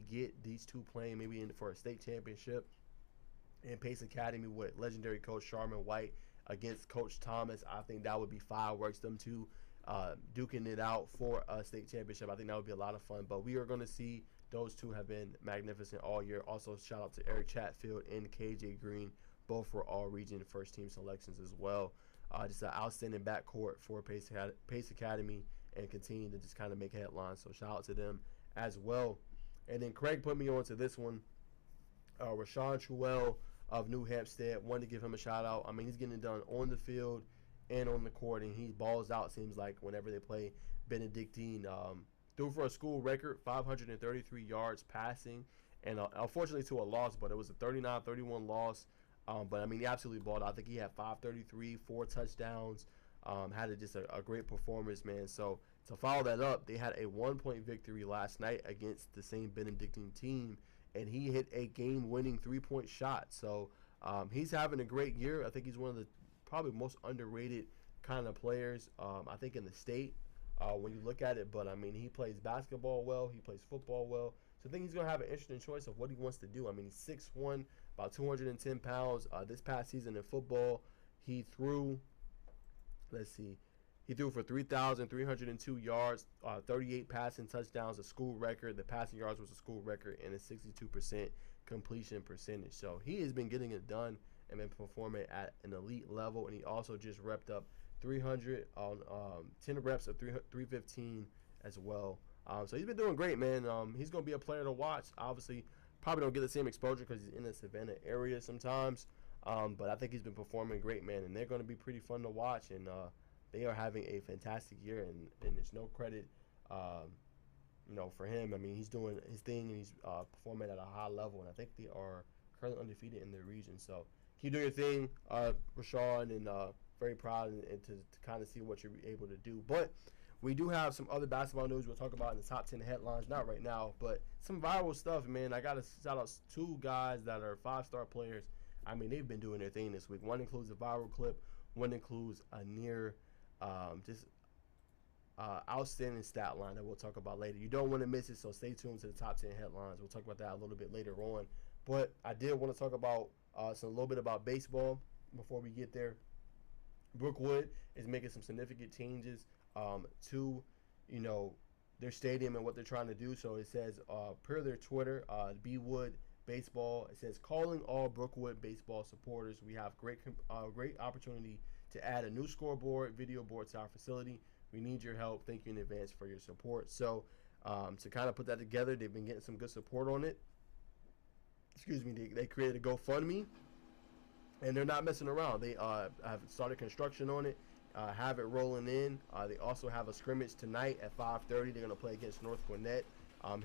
get these two playing maybe for a state championship in Pace Academy with legendary coach Sharman White against Coach Thomas. I think that would be fireworks, them two duking it out for a state championship. I think that would be a lot of fun. But we are going to see those two have been magnificent all year. Also, shout out to Eric Chatfield and KJ Green. Both were all-region first-team selections as well. Just an outstanding backcourt for Pace Academy, and continue to just kind of make headlines. So shout out to them as well. And then Craig put me on to this one. Rashawn Truell of New Hampstead. Wanted to give him a shout-out. He's getting it done on the field and on the court, and he balls out, seems like, whenever they play Benedictine. Threw for a school record, 533 yards passing, and unfortunately to a loss, but it was a 39-31 loss. But he absolutely balled out. I think he had 533, 4 touchdowns, had just a great performance, man. So to follow that up, they had a 1-point victory last night against the same Benedictine team, and he hit a game-winning 3-point shot. So he's having a great year. I think he's one of the probably most underrated kind of players, I think, in the state when you look at it. But, he plays basketball well. He plays football well. So I think he's going to have an interesting choice of what he wants to do. He's 6'1", about 210 pounds. This past season in football, he threw for 3,302 yards, 38 passing touchdowns, a school record. The passing yards was a school record, and a 62% completion percentage. So he has been getting it done and been performing at an elite level. And he also just repped up 300 on 10 reps of 315 as well. So he's been doing great, man. He's going to be a player to watch. Obviously, probably don't get the same exposure because he's in the Savannah area sometimes. But I think he's been performing great, man. And they're going to be pretty fun to watch. And they are having a fantastic year. And there's no credit, for him. He's doing his thing, and he's performing at a high level. And I think they are currently undefeated in their region. So keep doing your thing, Rashawn, and very proud and to kind of see what you're able to do. But we do have some other basketball news we'll talk about in the top 10 headlines. Not right now, but some viral stuff, man. I got to shout out 2 guys that are 5-star players. They've been doing their thing this week. One includes a viral clip. One includes a near outstanding stat line that we'll talk about later. You don't want to miss it, so stay tuned to the top 10 headlines. We'll talk about that a little bit later on. But I did want to talk about a little bit about baseball before we get there. Brookwood is making some significant changes to, their stadium and what they're trying to do. So it says, per their Twitter, B-Wood Baseball, it says, calling all Brookwood baseball supporters, we have great opportunity to add a new scoreboard, video board to our facility. We need your help. Thank you in advance for your support. So to kind of put that together, they've been getting some good support on it. They created a GoFundMe, and they're not messing around. They have started construction on it, have it rolling in. They also have a scrimmage tonight at 5:30. They're going to play against North Gwinnett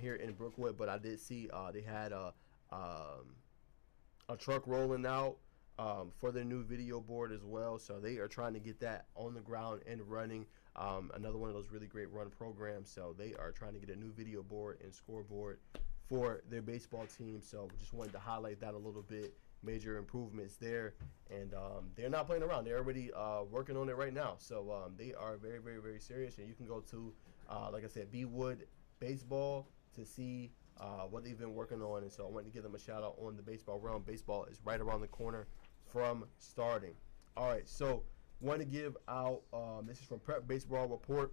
here in Brookwood. But I did see they had a truck rolling out for their new video board as well. So they are trying to get that on the ground and running. Another one of those really great run programs. So they are trying to get a new video board and scoreboard for their baseball team. So just wanted to highlight that a little bit. Major improvements there, and they're not playing around. They're already working on it right now. So they are very, very, very serious. And you can go to, like I said, B Wood Baseball to see what they've been working on. And so I wanted to give them a shout out on the baseball realm. Baseball is right around the corner from starting. All right, so want to give out, this is from Prep Baseball Report,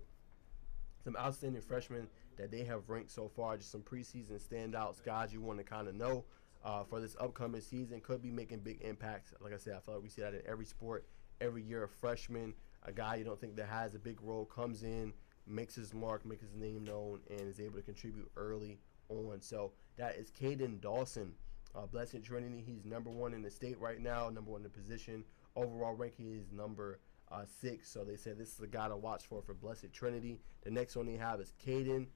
some outstanding freshmen that they have ranked so far, just some preseason standouts, guys you want to kind of know for this upcoming season, could be making big impacts. Like I said, I feel like we see that in every sport. Every year a freshman, a guy you don't think that has a big role, comes in, makes his mark, makes his name known, and is able to contribute early on. So that is Caden Dawson. Blessed Trinity, he's number 1 in the state right now, number 1 in the position. Overall ranking is number 6. So they said this is the guy to watch for Blessed Trinity. The next one they have is Caden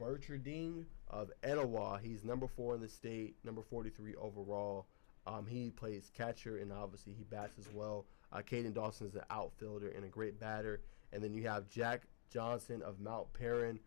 Bertrandine of Etowah. He's number 4 in the state, number 43 overall. He plays catcher, and obviously he bats as well. Caden Dawson is an outfielder and a great batter. And then you have Jack Johnson of Mount Perrin.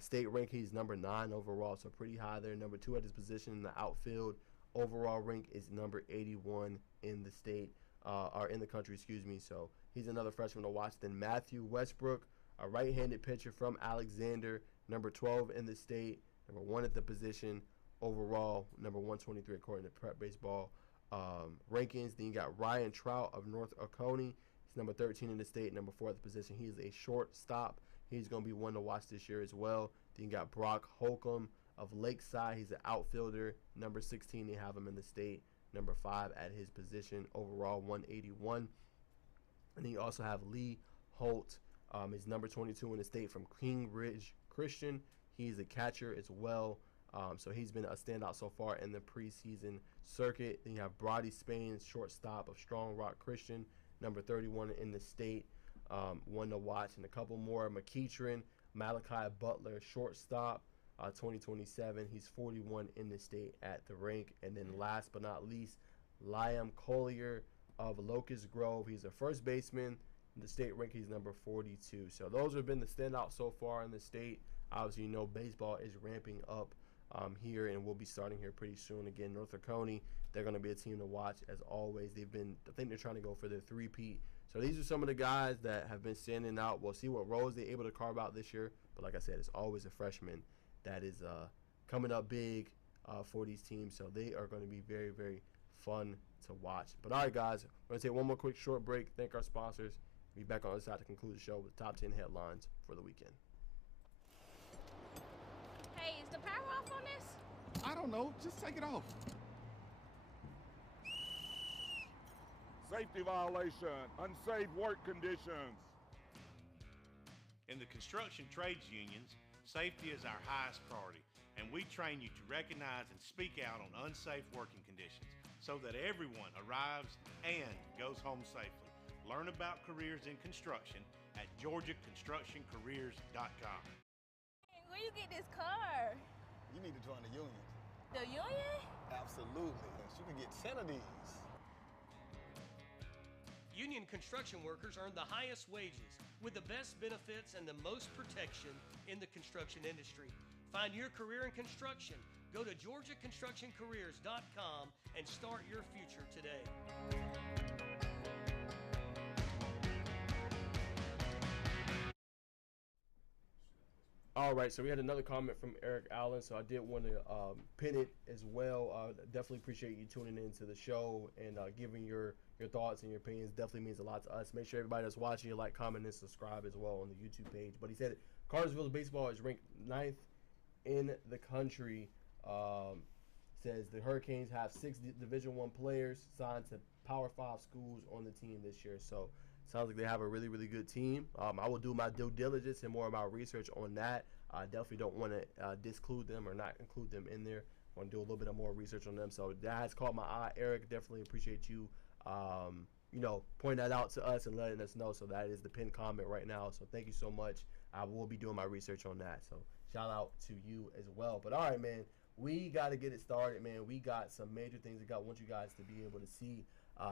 State rank, he's number 9 overall, so pretty high there. Number 2 at his position in the outfield. Overall rank is number 81 in the state, or in the country, excuse me. So he's another freshman to watch. Then Matthew Westbrook, a right-handed pitcher from Alexander, number 12 in the state, number 1 at the position. Overall, number 123 according to Prep Baseball rankings. Then you got Ryan Trout of North Oconee. He's number 13 in the state, number 4 at the position. He is a shortstop. He's going to be one to watch this year as well. Then you got Brock Holcomb of Lakeside. He's an outfielder. Number 16, they have him in the state. Number 5 at his position. Overall, 181. And then you also have Lee Holt. He's number 22 in the state from King Ridge Christian. He's a catcher as well. So he's been a standout so far in the preseason circuit. Then you have Brody Spain, shortstop of Strong Rock Christian. Number 31 in the state. One to watch. And a couple more. McEachern, Malachi Butler, shortstop, 2027. He's 41 in the state at the rank. And then last but not least, Liam Collier of Locust Grove. He's a first baseman. In the state rank, he's number 42. So those have been the standouts so far in the state. Obviously, you know, baseball is ramping up here, and we'll be starting here pretty soon. Again, North Oconee, they're going to be a team to watch as always. I think they're trying to go for their three-peat. So these are some of the guys that have been standing out. We'll see what roles they're able to carve out this year. But like I said, it's always a freshman that is coming up big for these teams. So they are going to be very, very fun to watch. But all right, guys, we're going to take one more quick short break. Thank our sponsors. We'll be back on the other side to conclude the show with the top 10 headlines for the weekend. Hey, is the power off on this? I don't know. Just take it off. Safety violation. Unsafe work conditions. In the construction trades unions, safety is our highest priority, and we train you to recognize and speak out on unsafe working conditions so that everyone arrives and goes home safely. Learn about careers in construction at GeorgiaConstructionCareers.com. Where you get this car? You need to join the union. The union? Absolutely. You can get 10 of these. Union construction workers earn the highest wages with the best benefits and the most protection in the construction industry. Find your career in construction. Go to GeorgiaConstructionCareers.com and start your future today. All right, so we had another comment from Eric Allen, so I did want to pin it as well. Definitely appreciate you tuning into the show and giving your thoughts and your opinions. Definitely means a lot to us. Make sure everybody that's watching, you like, comment, and subscribe as well on the YouTube page. But he said Cartersville baseball is ranked 9th in the country. Says the Hurricanes have 6 Division I players signed to Power 5 schools on the team this year. So sounds like they have a really, really good team. I will do my due diligence and more of my research on that. I definitely don't want to disclude them or not include them in there. I want to do a little bit of more research on them. So that has caught my eye. Eric, definitely appreciate you, pointing that out to us and letting us know. So that is the pinned comment right now. So thank you so much. I will be doing my research on that. So shout out to you as well. But all right, man, we got to get it started, man. We got some major things that I want you guys to be able to see.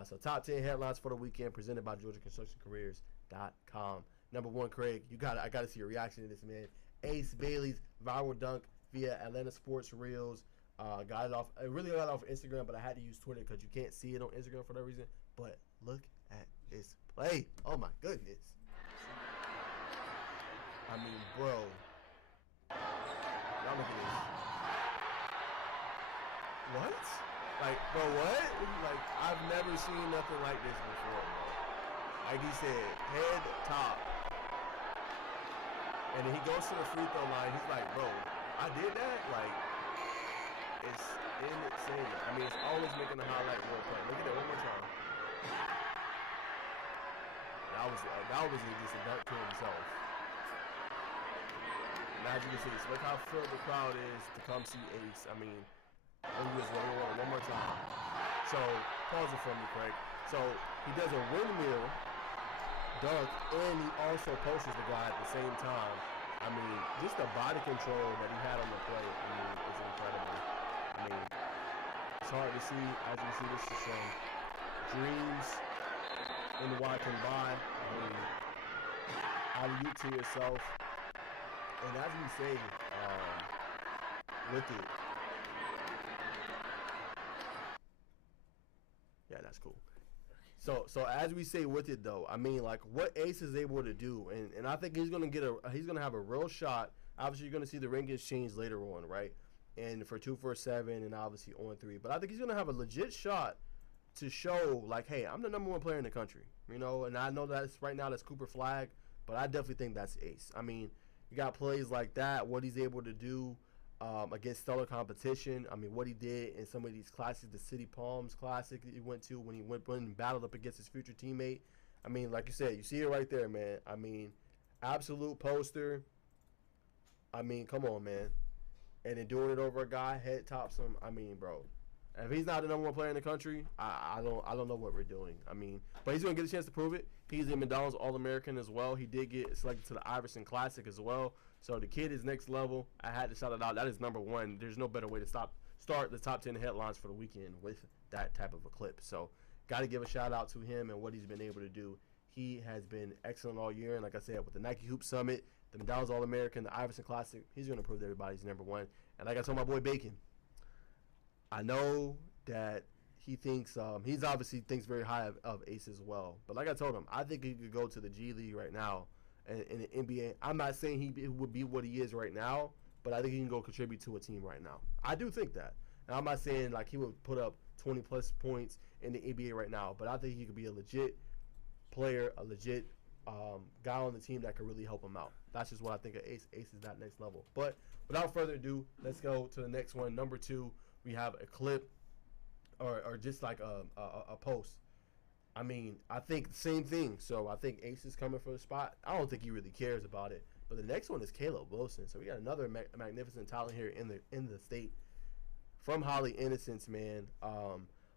So top 10 headlines for the weekend presented by GeorgiaConstructionCareers.com. Number one, Craig, I gotta see your reaction to this, man. Ace Bailey's viral dunk via Atlanta Sports Reels. I really got it off Instagram, but I had to use Twitter because you can't see it on Instagram for that reason. But look at this play. Oh my goodness. I mean, bro. Y'all look at this. What? Like, bro, what? Like, I've never seen nothing like this before, bro. Like he said, head top. And then he goes to the free throw line. He's like, bro, I did that? Like, it's insane. I mean, it's always making a highlight reel play. Look at that one more time. That was just a dunk to himself. Now as you can see, so look how filled the crowd is to come see Ace. I mean, one more time. So, pause it for me, Craig. So, he does a windmill dunk, and he also posts the guy at the same time. I mean, just the body control that he had on the play, I mean, it's incredible. I mean, it's hard to see. As you see, this is some dreams in the walking by. I mean, out of you to yourself. And as we say, with it. Yeah, that's cool. So as we say with it though, I mean, like what Ace is able to do, and I think he's gonna have a real shot. Obviously, you're gonna see the rankings change later on, right? And for 2-4-7, and obviously on 3. But I think he's gonna have a legit shot to show, like, hey, I'm the number one player in the country, you know. And I know that's right now that's Cooper Flag, but I definitely think that's Ace. I mean, you got plays like that, what he's able to do against stellar competition. I mean, what he did in some of these classics, the City Palms Classic that he went to when he went and battled up against his future teammate. I mean, like you said, you see it right there, man. I mean, absolute poster. I mean, come on, man. And then doing it over a guy, head tops him. I mean, bro, if he's not the number one player in the country, I don't know what we're doing. I mean, but he's gonna get a chance to prove it. He's a McDonald's All-American as well. He did get selected to the Iverson Classic as well. So the kid is next level. I had to shout it out. That is number one. There's no better way to start the top 10 headlines for the weekend with that type of a clip. So got to give a shout out to him and what he's been able to do. He has been excellent all year. And like I said, with the Nike Hoop Summit, the McDonald's All-American, the Iverson Classic, he's going to prove that everybody's number one. And like I told my boy Bacon, I know that he thinks he's obviously thinks very high of Ace as well. But like I told him, I think he could go to the G League right now and in the NBA. I'm not saying he would be what he is right now, but I think he can go contribute to a team right now. I do think that. And I'm not saying like he would put up 20 plus points in the NBA right now, but I think he could be a legit player, a legit guy on the team that could really help him out. That's just what I think of Ace. Ace is that next level. But without further ado, let's go to the next one. Number 2, we have a clip or just like a post. I mean, I think the same thing. So I think Ace is coming for the spot. I don't think he really cares about it. But the next one is Caleb Wilson. So we got another magnificent talent here in the state from Holly Innocence, man.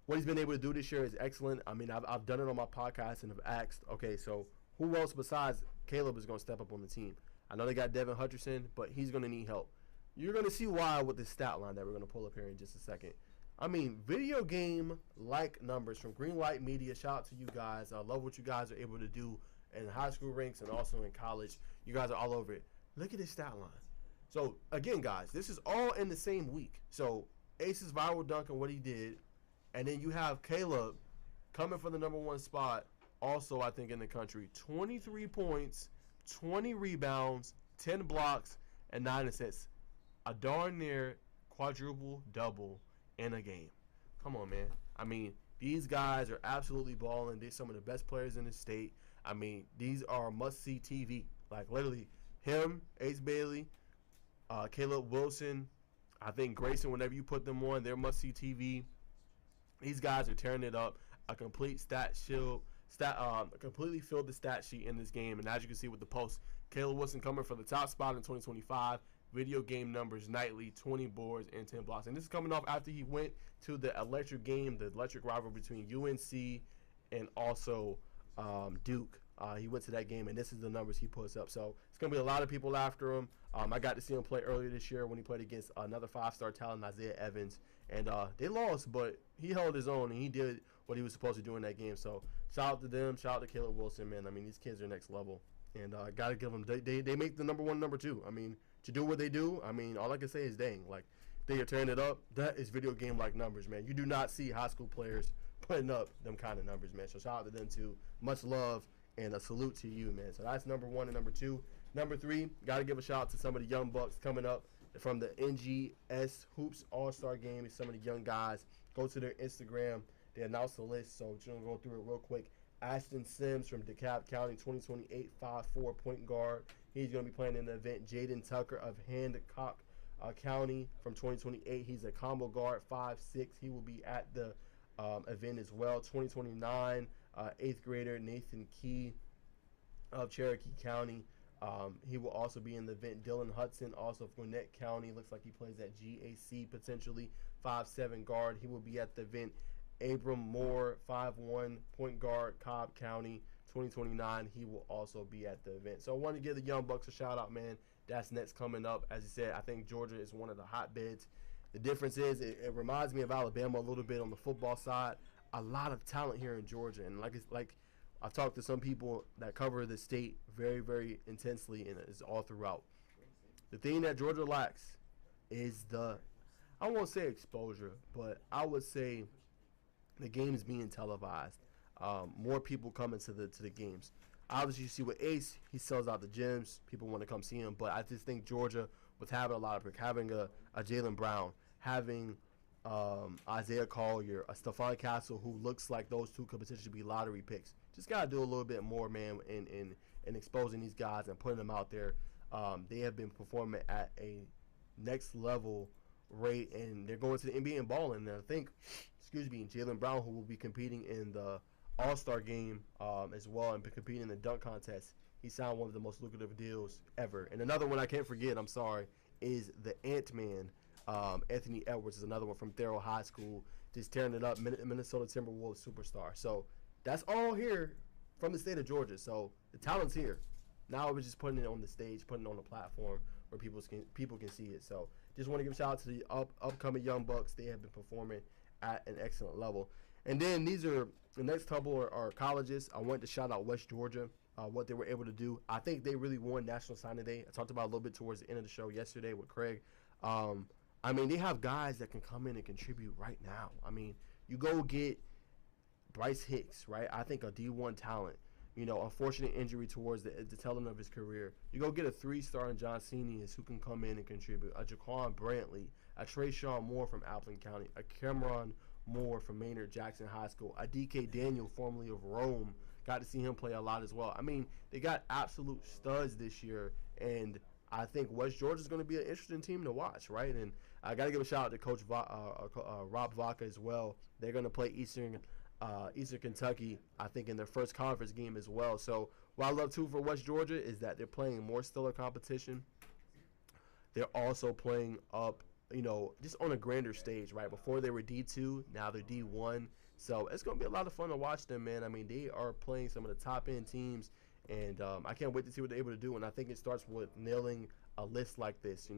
What he's been able to do this year is excellent. I mean, I've done it on my podcast and have asked, okay, so who else besides Caleb is going to step up on the team? I know they got Devin Hutcherson, but he's going to need help. You're going to see why with the stat line that we're going to pull up here in just a second. I mean, video game-like numbers from Greenlight Media. Shout out to you guys. I love what you guys are able to do in high school ranks and also in college. You guys are all over it. Look at this stat line. So, again, guys, this is all in the same week. So, Ace's viral dunk and what he did. And then you have Caleb coming for the number 1 spot, also, I think, in the country. 23 points, 20 rebounds, 10 blocks, and 9 assists. A darn near quadruple double in a game. Come on, man. I mean, these guys are absolutely balling. They're some of the best players in the state. I mean, these are must-see TV. Like, literally, him, Ace Bailey, Caleb Wilson, I think Grayson, whenever you put them on, they're must-see TV. These guys are tearing it up. A complete completely filled the stat sheet in this game. And as you can see with the post, Caleb Wilson coming for the top spot in 2025. Video game numbers nightly, 20 boards and 10 blocks. And this is coming off after he went to the electric game, the electric rival between UNC and also Duke. He went to that game, and this is the numbers he puts up. So it's going to be a lot of people after him. I got to see him play earlier this year when he played against another 5-star talent, Najeh Evans. And they lost, but he held his own, and he did what he was supposed to do in that game. So shout out to them. Shout out to Caleb Wilson, man. I mean, these kids are next level. And got to give them, they make the number one, number two. I mean, to do what they do, I mean, all I can say is dang. Like, they are tearing it up. That is video game-like numbers, man. You do not see high school players putting up them kind of numbers, man. So shout out to them, too. Much love and a salute to you, man. So that's number one and number two. Number three, got to give a shout out to some of the young bucks coming up from the NGS Hoops All-Star Game. Some of the young guys. Go to their Instagram. They announced the list, so just going to go through it real quick. Ashton Sims from DeKalb County, 2028, 5'4" point guard. He's going to be playing in the event. Jaden Tucker of Hancock County from 2028. He's a combo guard, 5'6". He will be at the event as well. 2029, 8th grader Nathan Key of Cherokee County. He will also be in the event. Dylan Hudson, also of Gwinnett County. Looks like he plays at GAC potentially. 5'7" guard. He will be at the event. Abram Moore, 5'1" point guard, Cobb County, 2029. He will also be at the event. So I want to give the Young Bucks a shout out, man. That's next coming up. As you said, I think Georgia is one of the hotbeds. The difference is it reminds me of Alabama a little bit on the football side. A lot of talent here in Georgia, and like I've talked to some people that cover the state very, very intensely, and it's all throughout. The thing that Georgia lacks is I won't say exposure, but I would say the games being televised. More people coming to the games. Obviously, you see with Ace, he sells out the gyms. People want to come see him. But I just think Georgia, with having a lot of having a Jaylen Brown, having Isaiah Collier, a Stephon Castle, who looks like those two could potentially be lottery picks. Just got to do a little bit more, man, in exposing these guys and putting them out there. They have been performing at a next level rate, and they're going to the NBA and balling. And I think, Jaylen Brown, who will be competing in the All-Star game as well and competing in the dunk contest, he signed one of the most lucrative deals ever. And another one I can't forget, is the Ant-Man. Anthony Edwards is another one from Thurl High School, just tearing it up, Minnesota Timberwolves superstar. So that's all here from the state of Georgia. So the talent's here. Now we're just putting it on the stage, putting it on the platform where people can see it. So just want to give a shout out to the upcoming Young Bucks. They have been performing at an excellent level. And then these are the next couple are colleges. I wanted to shout out West Georgia, what they were able to do. I think they really won National Signing Day. I talked about it a little bit towards the end of the show yesterday with Craig. They have guys that can come in and contribute right now. You go get Bryce Hicks, right? I think a D1 talent. Unfortunate injury towards the telling of his career. You go get a 3-star in John Senius who can come in and contribute. A Jaquan Brantley, a Trayshawn Moore from Appleton County, a Cameron Moore from Maynard Jackson High School, a DK Daniel, formerly of Rome. Got to see him play a lot as well. They got absolute studs this year, and I think West Georgia's going to be an interesting team to watch, right? And I got to give a shout out to Coach Rob Vaca as well. They're going to play Eastern Kentucky, I think, in their first conference game as well. So what I love, too, for West Georgia is that they're playing more stellar competition. They're also playing up, just on a grander stage, right? Before they were D2, now they're D1. So it's going to be a lot of fun to watch them, man. They are playing some of the top-end teams, and I can't wait to see what they're able to do. And I think it starts with nailing a list like this,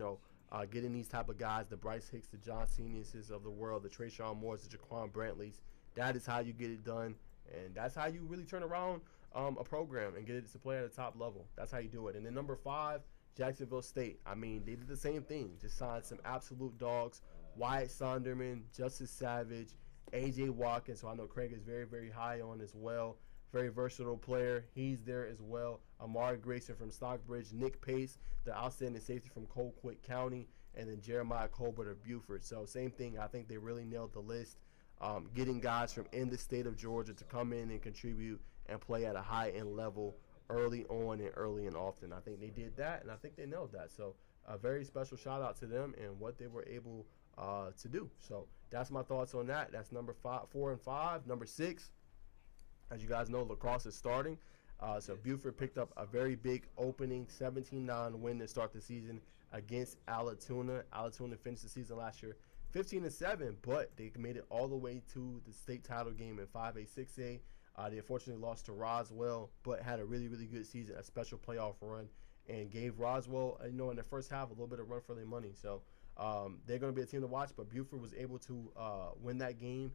getting these type of guys, the Bryce Hicks, the John Seniuses of the world, the Trayshawn Moores, the Jaquan Brantleys. That is how you get it done, and that's how you really turn around a program and get it to play at a top level. That's how you do it. And then number 5, Jacksonville State. They did the same thing. Just signed some absolute dogs. Wyatt Sonderman, Justice Savage, A.J. Watkins, so I know Craig is very, very high on as well. Very versatile player. He's there as well. Amari Grayson from Stockbridge, Nick Pace, the outstanding safety from Colquitt County, and then Jeremiah Colbert of Buford. So same thing. I think they really nailed the list. Getting guys from in the state of Georgia to come in and contribute and play at a high-end level early on and early and often. I think they did that, and I think they nailed that. So a very special shout-out to them and what they were able to do. So that's my thoughts on that. That's number 4 and 5. Number 6, as you guys know, lacrosse is starting. So Buford picked up a very big opening 17-9 win to start the season against Alatoona. Alatoona finished the season last year 15-7, but they made it all the way to the state title game in 5A, 6A. They unfortunately lost to Roswell, but had a really, really good season, a special playoff run, and gave Roswell, in the first half, a little bit of run for their money. So they're going to be a team to watch, but Buford was able to win that game.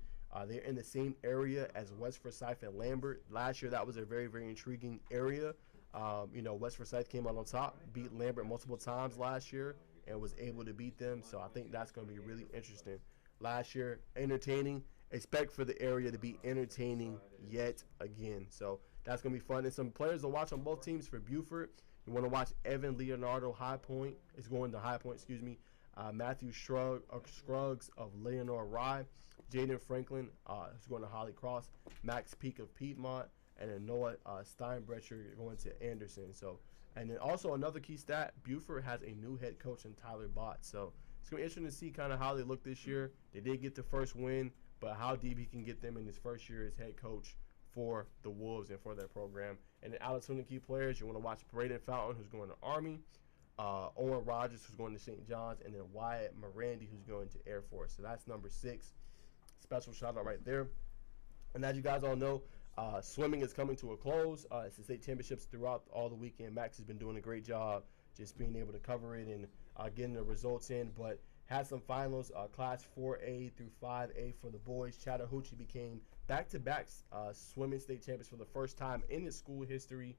They're in the same area as West Forsyth and Lambert. Last year, that was a very, very intriguing area. West Forsyth came out on top, beat Lambert multiple times last year, and was able to beat them. So I think that's going to be really interesting. Last year, entertaining. Expect for the area to be entertaining yet again. So that's going to be fun. And some players to watch on both teams for Buford. You want to watch Evan Leonardo High Point. Is going to High Point, excuse me. Matthew Scruggs of Leonore Rye. Jaden Franklin is going to Holly Cross. Max Peak of Piedmont. And then Noah Steinbrecher going to Anderson. So, and then also another key stat, Buford has a new head coach in Tyler Bott. So it's going to be interesting to see kind of how they look this year. They did get the first win, but how deep he can get them in his first year as head coach for the Wolves and for their program. And then out of 2 key players, you want to watch Braden Fountain, who's going to Army, Owen Rogers, who's going to St. John's, and then Wyatt Morandi, who's going to Air Force. So that's number 6. Special shout out right there. And as you guys all know, swimming is coming to a close. It's the state championships throughout all the weekend. Max has been doing a great job just being able to cover it and getting the results in. But had some finals, Class 4A through 5A for the boys. Chattahoochee became back-to-back swimming state champions for the first time in its school history.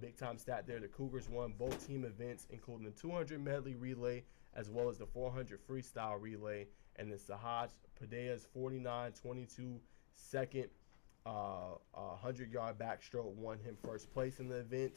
Big-time stat there. The Cougars won both team events, including the 200 medley relay as well as the 400 freestyle relay. And the Sahaj Padea's 49-22 second 100-yard backstroke won him first place in the event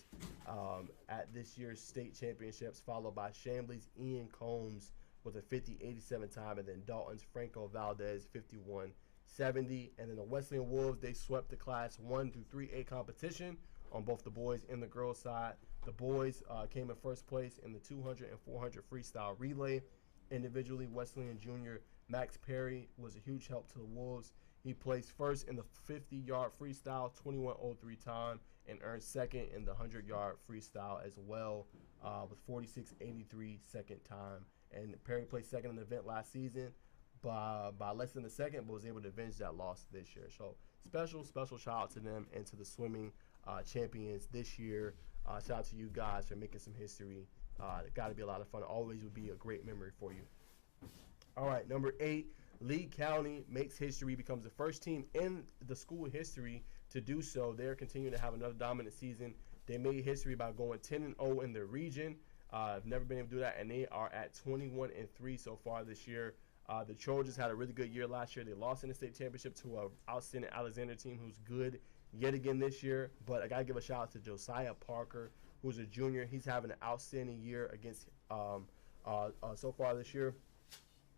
at this year's state championships, followed by Chambly's Ian Combs with a 50-87 time, and then Dalton's Franco Valdez 51-70. And then the Wesleyan Wolves, they swept the Class 1 through 3A competition on both the boys and the girls side. The boys came in first place in the 200 and 400 freestyle relay. Individually, Wesleyan Junior Max Perry was a huge help to the Wolves. He placed first in the 50-yard freestyle, 21:03 time, and earned second in the 100-yard freestyle as well with 46:83 second time. And Perry placed second in the event last season by less than a second, but was able to avenge that loss this year. So special shout out to them and to the swimming champions this year. Shout out to you guys for making some history. It got to be a lot of fun. Always would be a great memory for you. All right, number 8. Lee County makes history, becomes the first team in the school history to do so. They're continuing to have another dominant season. They made history by going 10-0 in their region. I've never been able to do that, and they are at 21-3 so far this year. The Trojans had a really good year last year. They lost in the state championship to an outstanding Alexander team who's good yet again this year. But I got to give a shout out to Josiah Parker, who's a junior. He's having an outstanding year against so far this year.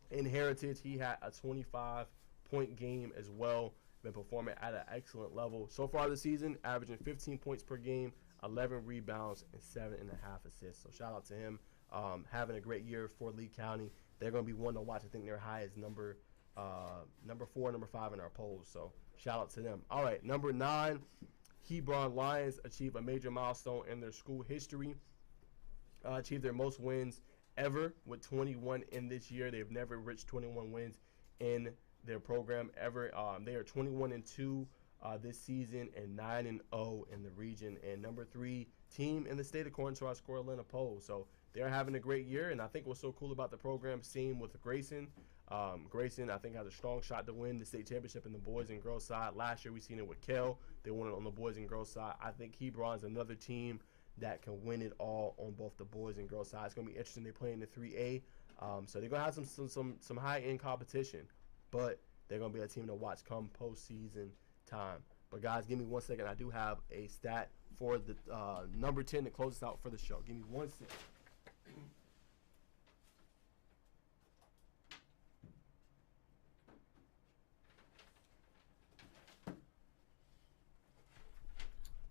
In Heritage, he had a 25-point game as well, been performing at an excellent level. So far this season, averaging 15 points per game, 11 rebounds, and 7.5 assists. So shout out to him. Having a great year for Lee County. They're going to be one to watch. I think their high is number 4, number 5 in our polls. So shout out to them. All right, number 9, Hebron Lions achieve a major milestone in their school history. Achieved their most wins ever with 21 in this year. They've never reached 21 wins in their program ever. They are 21-2 this season and 9-0 in the region, and number 3 team in the state according to our Score Atlanta poll. So they're having a great year, and I think what's so cool about the program, same with Grayson. Grayson, I think, has a strong shot to win the state championship in the boys and girls side. Last year we seen it with Kell. They won it on the boys and girls side. I think Hebron's another team that can win it all on both the boys and girls side. It's going to be interesting. They play in the 3A, so they're going to have some high-end competition, but they're going to be a team to watch come postseason time. But, guys, give me 1 second. I do have a stat for the number 10 to close us out for the show. Give me 1 second.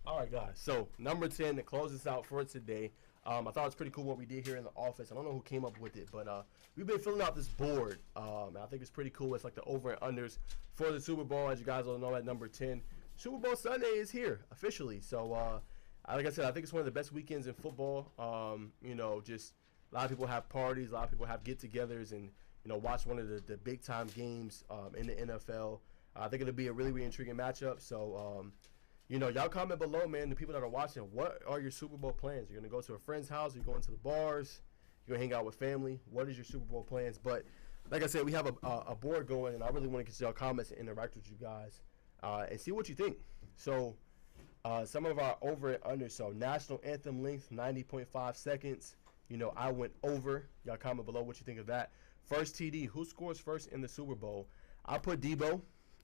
All right, guys. So, number 10 to close us out for today. I thought it was pretty cool what we did here in the office. I don't know who came up with it, but we've been filling out this board. And I think it's pretty cool. It's like the over and unders for the Super Bowl, as you guys all know, at number 10. Super Bowl Sunday is here officially. So, like I said, I think it's one of the best weekends in football. Just a lot of people have parties, a lot of people have get-togethers, and watch one of the big-time games in the NFL. I think it'll be a really, really intriguing matchup. So, y'all comment below, man, the people that are watching, what are your Super Bowl plans? You're going to go to a friend's house? You're going to the bars? You're going to hang out with family? What is your Super Bowl plans? But, like I said, we have a board going, and I really want to get y'all comments and interact with you guys and see what you think. So, Some of our over and under. So national anthem length, 90.5 seconds. You know, I went over. Y'all comment below what you think of that. First TD. Who scores first in the Super Bowl? I put Debo.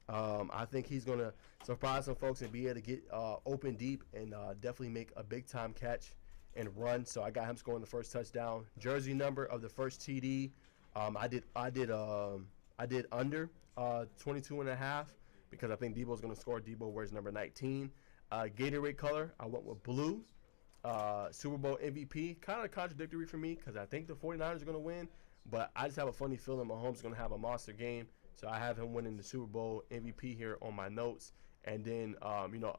I think he's going to surprise some folks and be able to get open deep and definitely make a big-time catch and run. So I got him scoring the first touchdown. Jersey number of the first TD. I did under 22.5 because I think Debo's going to score. Debo wears number 19. Gatorade color, I went with blue. Super Bowl MVP, kind of contradictory for me because I think the 49ers are going to win, but I just have a funny feeling Mahomes is going to have a monster game. So I have him winning the Super Bowl MVP here on my notes. And then,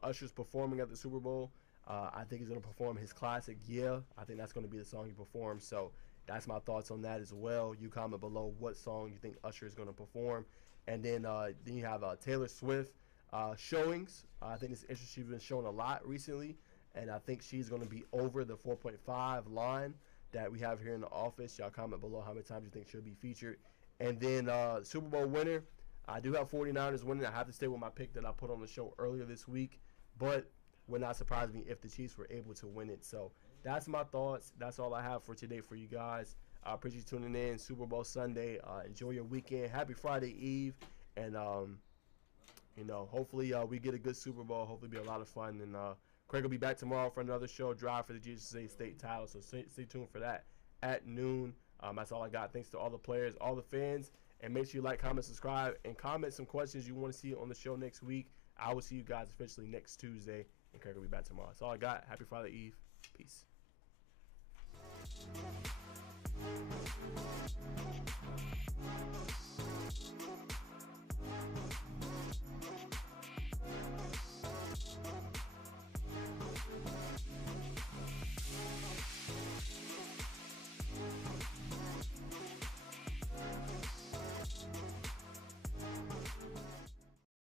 Usher's performing at the Super Bowl. I think he's going to perform his classic, Yeah. I think that's going to be the song he performs. So that's my thoughts on that as well. You comment below what song you think Usher is going to perform. And then you have Taylor Swift showings. I think it's interesting. She's been shown a lot recently. And I think she's going to be over the 4.5 line that we have here in the office. Y'all comment below how many times you think she'll be featured. And then Super Bowl winner, I do have 49ers winning. I have to stay with my pick that I put on the show earlier this week. But would not surprise me if the Chiefs were able to win it. So that's my thoughts. That's all I have for today for you guys. I appreciate you tuning in. Super Bowl Sunday. Enjoy your weekend. Happy Friday Eve. And, hopefully we get a good Super Bowl. Hopefully it'll be a lot of fun. And Craig will be back tomorrow for another show, Drive for the GSA State title. So stay tuned for that at noon. That's all I got. Thanks to all the players, all the fans. And make sure you like, comment, subscribe, and comment some questions you want to see on the show next week. I will see you guys officially next Tuesday. And Craig will be back tomorrow. That's all I got. Happy Friday Eve. Peace.